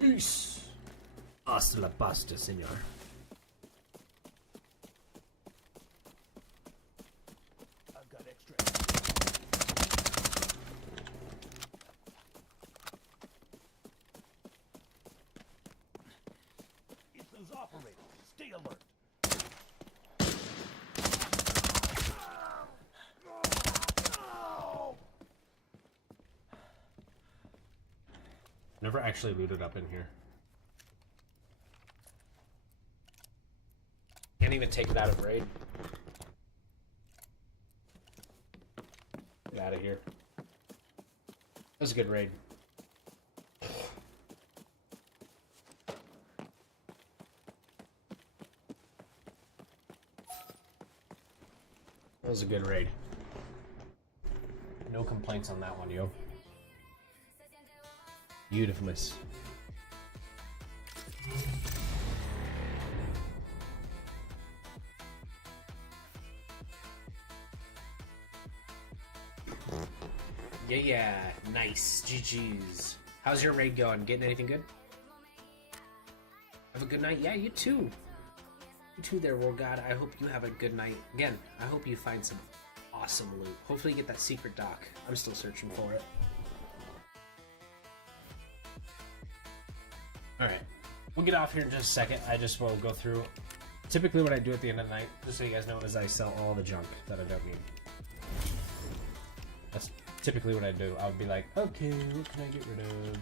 Peace. Hasta la pasta, senor. I've got extra. It's those operators. Stay alert. Never actually looted up in here. Can't even take it out of raid. Get out of here. That was a good raid. That was a good raid. No complaints on that one, yo. Beautifulness. Yeah, nice. GG's. How's your raid going? Getting anything good? Have a good night? Yeah, you too. You too there, World God. I hope you have a good night. Again, I hope you find some awesome loot. Hopefully you get that secret dock. I'm still searching for it. Alright. We'll get off here in just a second. I just will go through. Typically what I do at the end of the night, just so you guys know, is I sell all the junk that I don't need. That's typically what I do. I would be like, okay, what can I get rid of?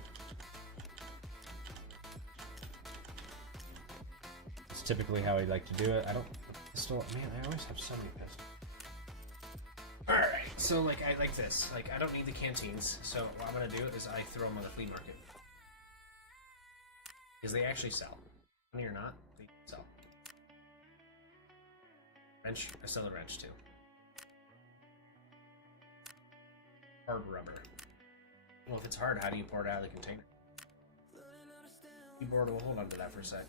It's typically how I like to do it. I don't pistol. Man, I always have so many pistols. Alright, so like I like this. Like I don't need the canteens, so what I'm gonna do is I throw them on the flea market. Because they actually sell. Money or not, they sell. Wrench, I sell a wrench too. Hard rubber. Well, if it's hard, how do you pour it out of the container? Keyboard, we'll hold on to that for a sec.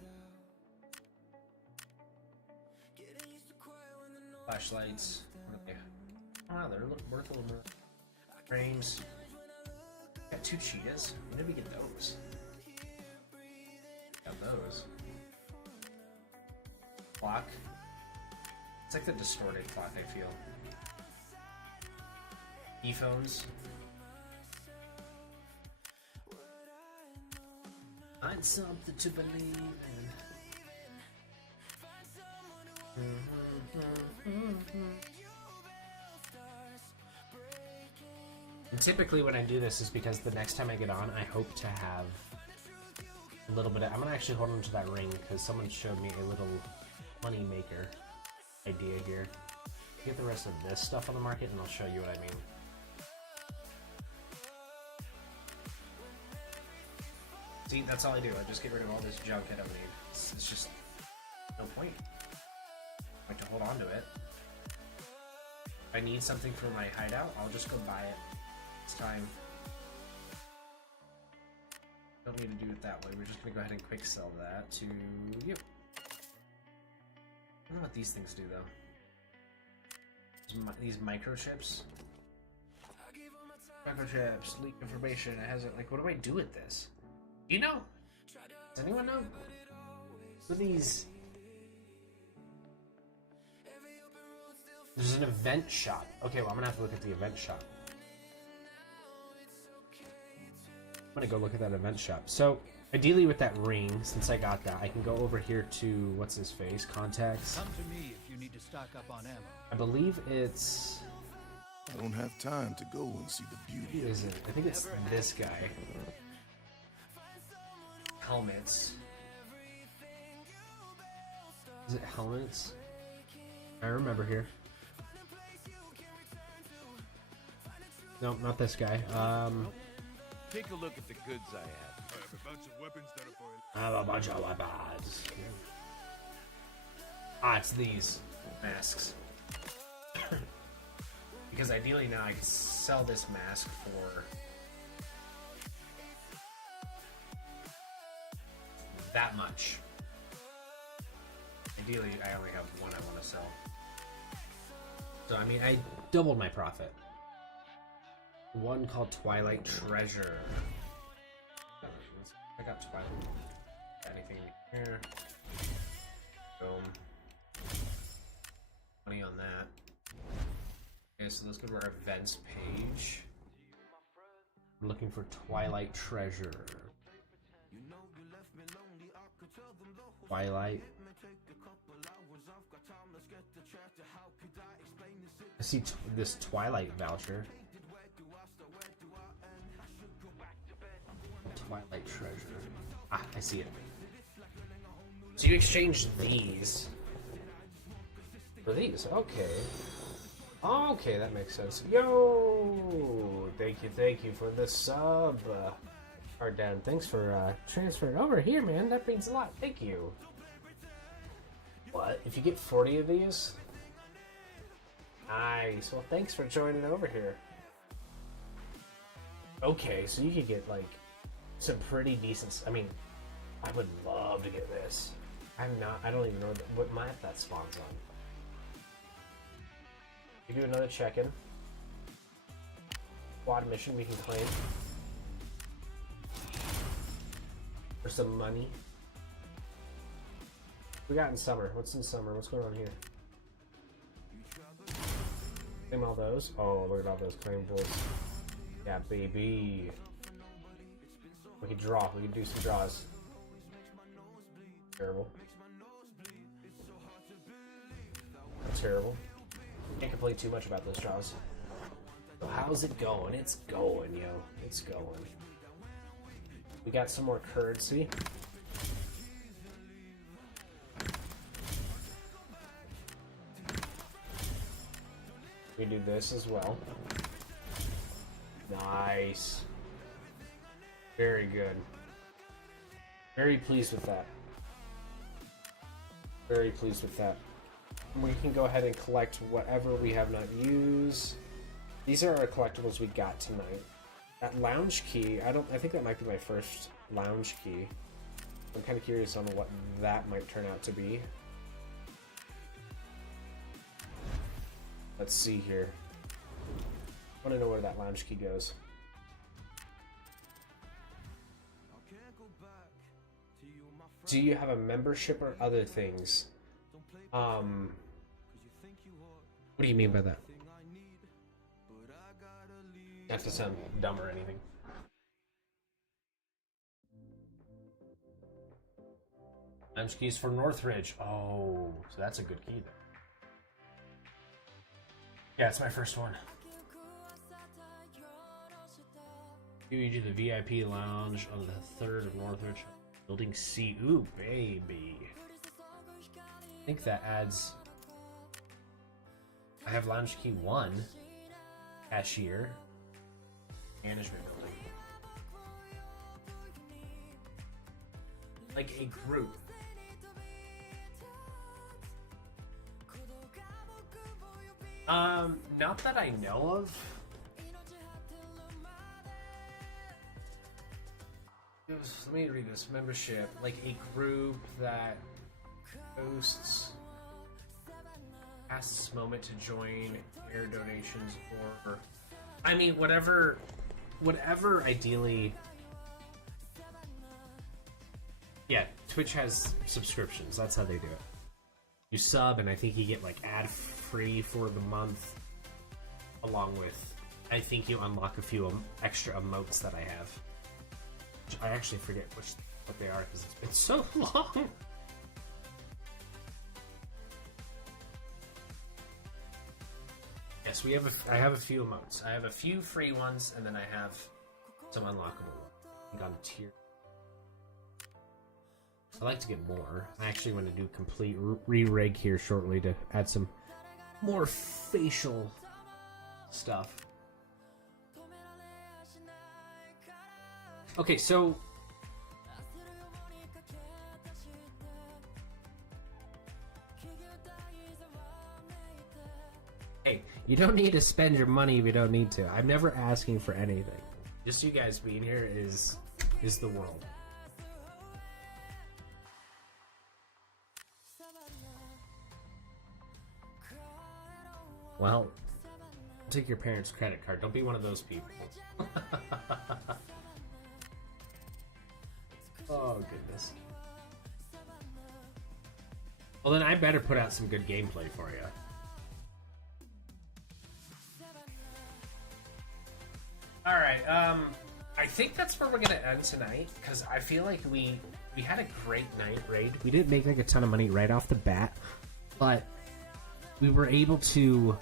Flashlights. What are they? Oh, wow, they're worth a little more. Frames. Got 2 cheetahs. When did we get those? Got those. Clock. It's like the distorted clock, I feel. E-phones. Find something to believe in. And typically when I do this is because the next time I get on, I hope to have a little bit of... I'm gonna actually hold on to that ring because someone showed me a little money maker idea here. Get the rest of this stuff on the market and I'll show you what I mean. See, that's all I do. I just get rid of all this junk I don't need. It's just no point. I like to hold on to it. If I need something for my hideout, I'll just go buy it. It's time. Don't need to do it that way. We're just gonna go ahead and quick sell that to you. I don't know what these things do though. These microchips. Microchips, leak information. It has it. Like, what do I do with this? You know? Does anyone know? What are these? There's an event shop. Okay, well I'm gonna have to look at the event shop. I'm gonna go look at that event shop. So, ideally with that ring, since I got that, I can go over here to, what's his face, contacts. Come to me if you need to stock up on ammo. I believe it's... I don't have time to go and see the beauty Who of is it? I think it's this guy. Helmets. Is it helmets? I remember here. No, not this guy. Take a look at the goods I have. I have a bunch of weapons that are for I have a bunch of weapons. Ah, it's these masks. Because ideally now I can sell this mask for that much. Ideally, I only have one I want to sell. So, I mean, I doubled my profit. One called Twilight Treasure. I got Twilight. Anything in here? Boom. Money on that. Okay, so let's go to our events page. We're looking for Twilight Treasure. Twilight. I see this Twilight voucher. Twilight Treasure. Ah, I see it. So you exchange these for these. Okay. Okay, that makes sense. Yo! Thank you for the sub. Hard down. Thanks for transferring over here, man. That means a lot. Thank you. What? If you get 40 of these? Nice. Well, thanks for joining over here. Okay, so you could get, like, some pretty decent... I mean, I would love to get this. I don't even know what map that spawns on. We do another check-in. Quad mission we can claim. For some money. We got in summer. What's in summer? What's going on here? Claim all those. Oh, look at all those claimables. Yeah, baby. We can draw. We can do some draws. Terrible. Terrible. Can't complain too much about those draws. So how's it going? It's going, yo. It's going. We got some more currency. We do this as well. Nice. Very good. Very pleased with that. Very pleased with that. We can go ahead and collect whatever we have not used. These are our collectibles we got tonight. That lounge key, I think that might be my first lounge key. I'm kind of curious on what that might turn out to be. Let's see here. I want to know where that lounge key goes. Do you have a membership or other things? What do you mean by that? Not to sound dumb or anything. Lounge keys for Northridge. Oh, so that's a good key then. Yeah, it's my first one. You do the VIP lounge on the 3rd of Northridge. Building C. Ooh, baby. I think that adds... I have lounge key 1. Cashier. Management building. Like a group. Not that I know of. Let me read this. Membership. Like a group that hosts asks moment to join, air donations, or... I mean, whatever ideally... Yeah, Twitch has subscriptions. That's how they do it. You sub, and I think you get, like, ad-free for the month. Along with... I think you unlock a few extra emotes that I have. Which I actually forget what they are, because it's been so long. Yes, I have a few emotes. I have a few free ones, and then I have some unlockable ones. I think on tier. I'd like to get more. I actually want to do complete re-rig here shortly to add some more facial stuff. Okay, so... Hey, you don't need to spend your money if you don't need to. I'm never asking for anything. Just you guys being here is the world. Well, take your parents' credit card. Don't be one of those people. goodness. Well, then I better put out some good gameplay for you. Alright, I think that's where we're gonna end tonight, because I feel like we had a great night raid. We didn't make like a ton of money right off the bat, but we were able to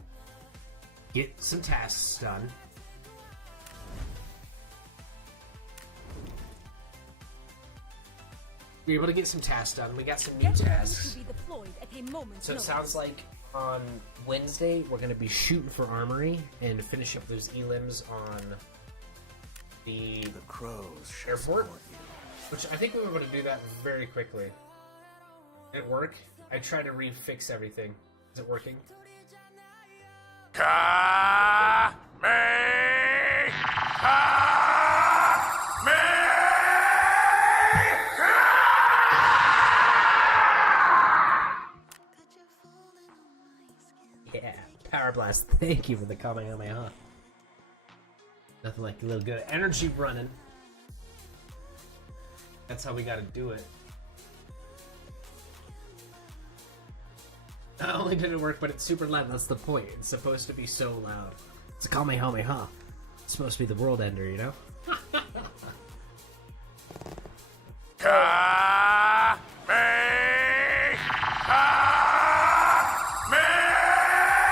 get some tasks done. We were able to get some tasks done. We got some new Get ready tasks. to be deployed at a moment's So it notice. sounds like on Wednesday we're going to be shooting for Armory and finish up those elims on the The crows shall airport, support you. which I think we were able to do that very quickly. Did it work? I tried to refix everything. Is it working? Yeah, Power Blast. Thank you for the Kamehameha. Nothing like a little good energy running. That's how we gotta do it. Not only did it work, but it's super loud. That's the point. It's supposed to be so loud. It's a Kamehameha. It's supposed to be the world ender, you know?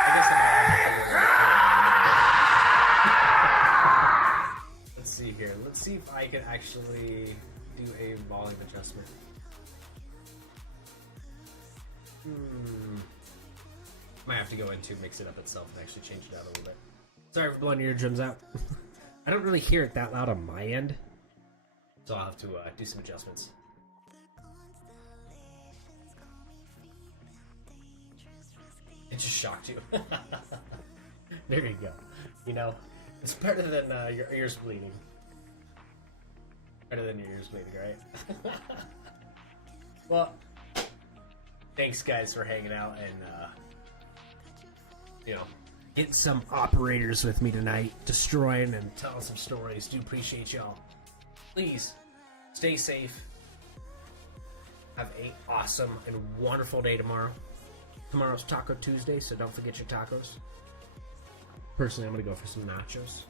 I guess I Let's see here. Let's see if I can actually do a volume adjustment. Might have to go into mix it up itself and actually change it out a little bit. Sorry for blowing your eardrums out. I don't really hear it that loud on my end, so I'll have to do some adjustments. It just shocked you. There you go. You know, it's better than your ears bleeding. Better than your ears bleeding, right? Well, thanks guys for hanging out and you know, getting some operators with me tonight, destroying and telling some stories. Do appreciate y'all. Please stay safe. Have a awesome and wonderful day tomorrow. Tomorrow's Taco Tuesday, so don't forget your tacos. Personally, I'm gonna go for some nachos.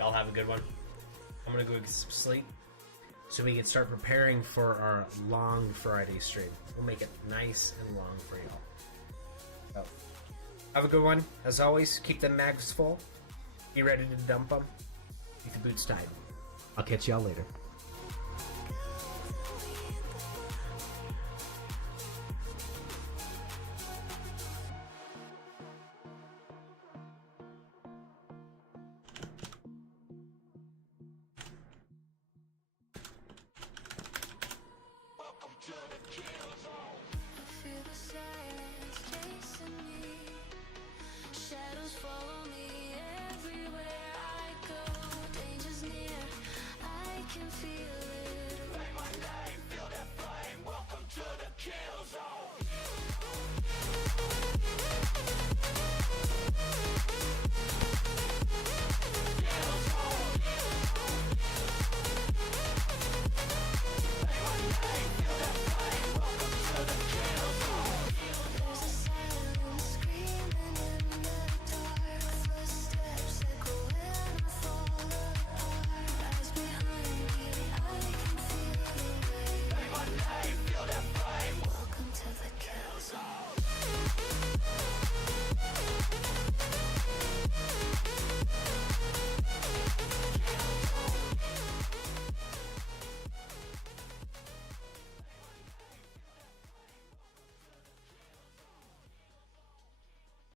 Y'all have a good one. I'm gonna go get some sleep so we can start preparing for our long Friday stream. We'll make it nice and long for y'all. So, have a good one. As always, keep them mags full. Be ready to dump them. Keep the boots tied. I'll catch y'all later.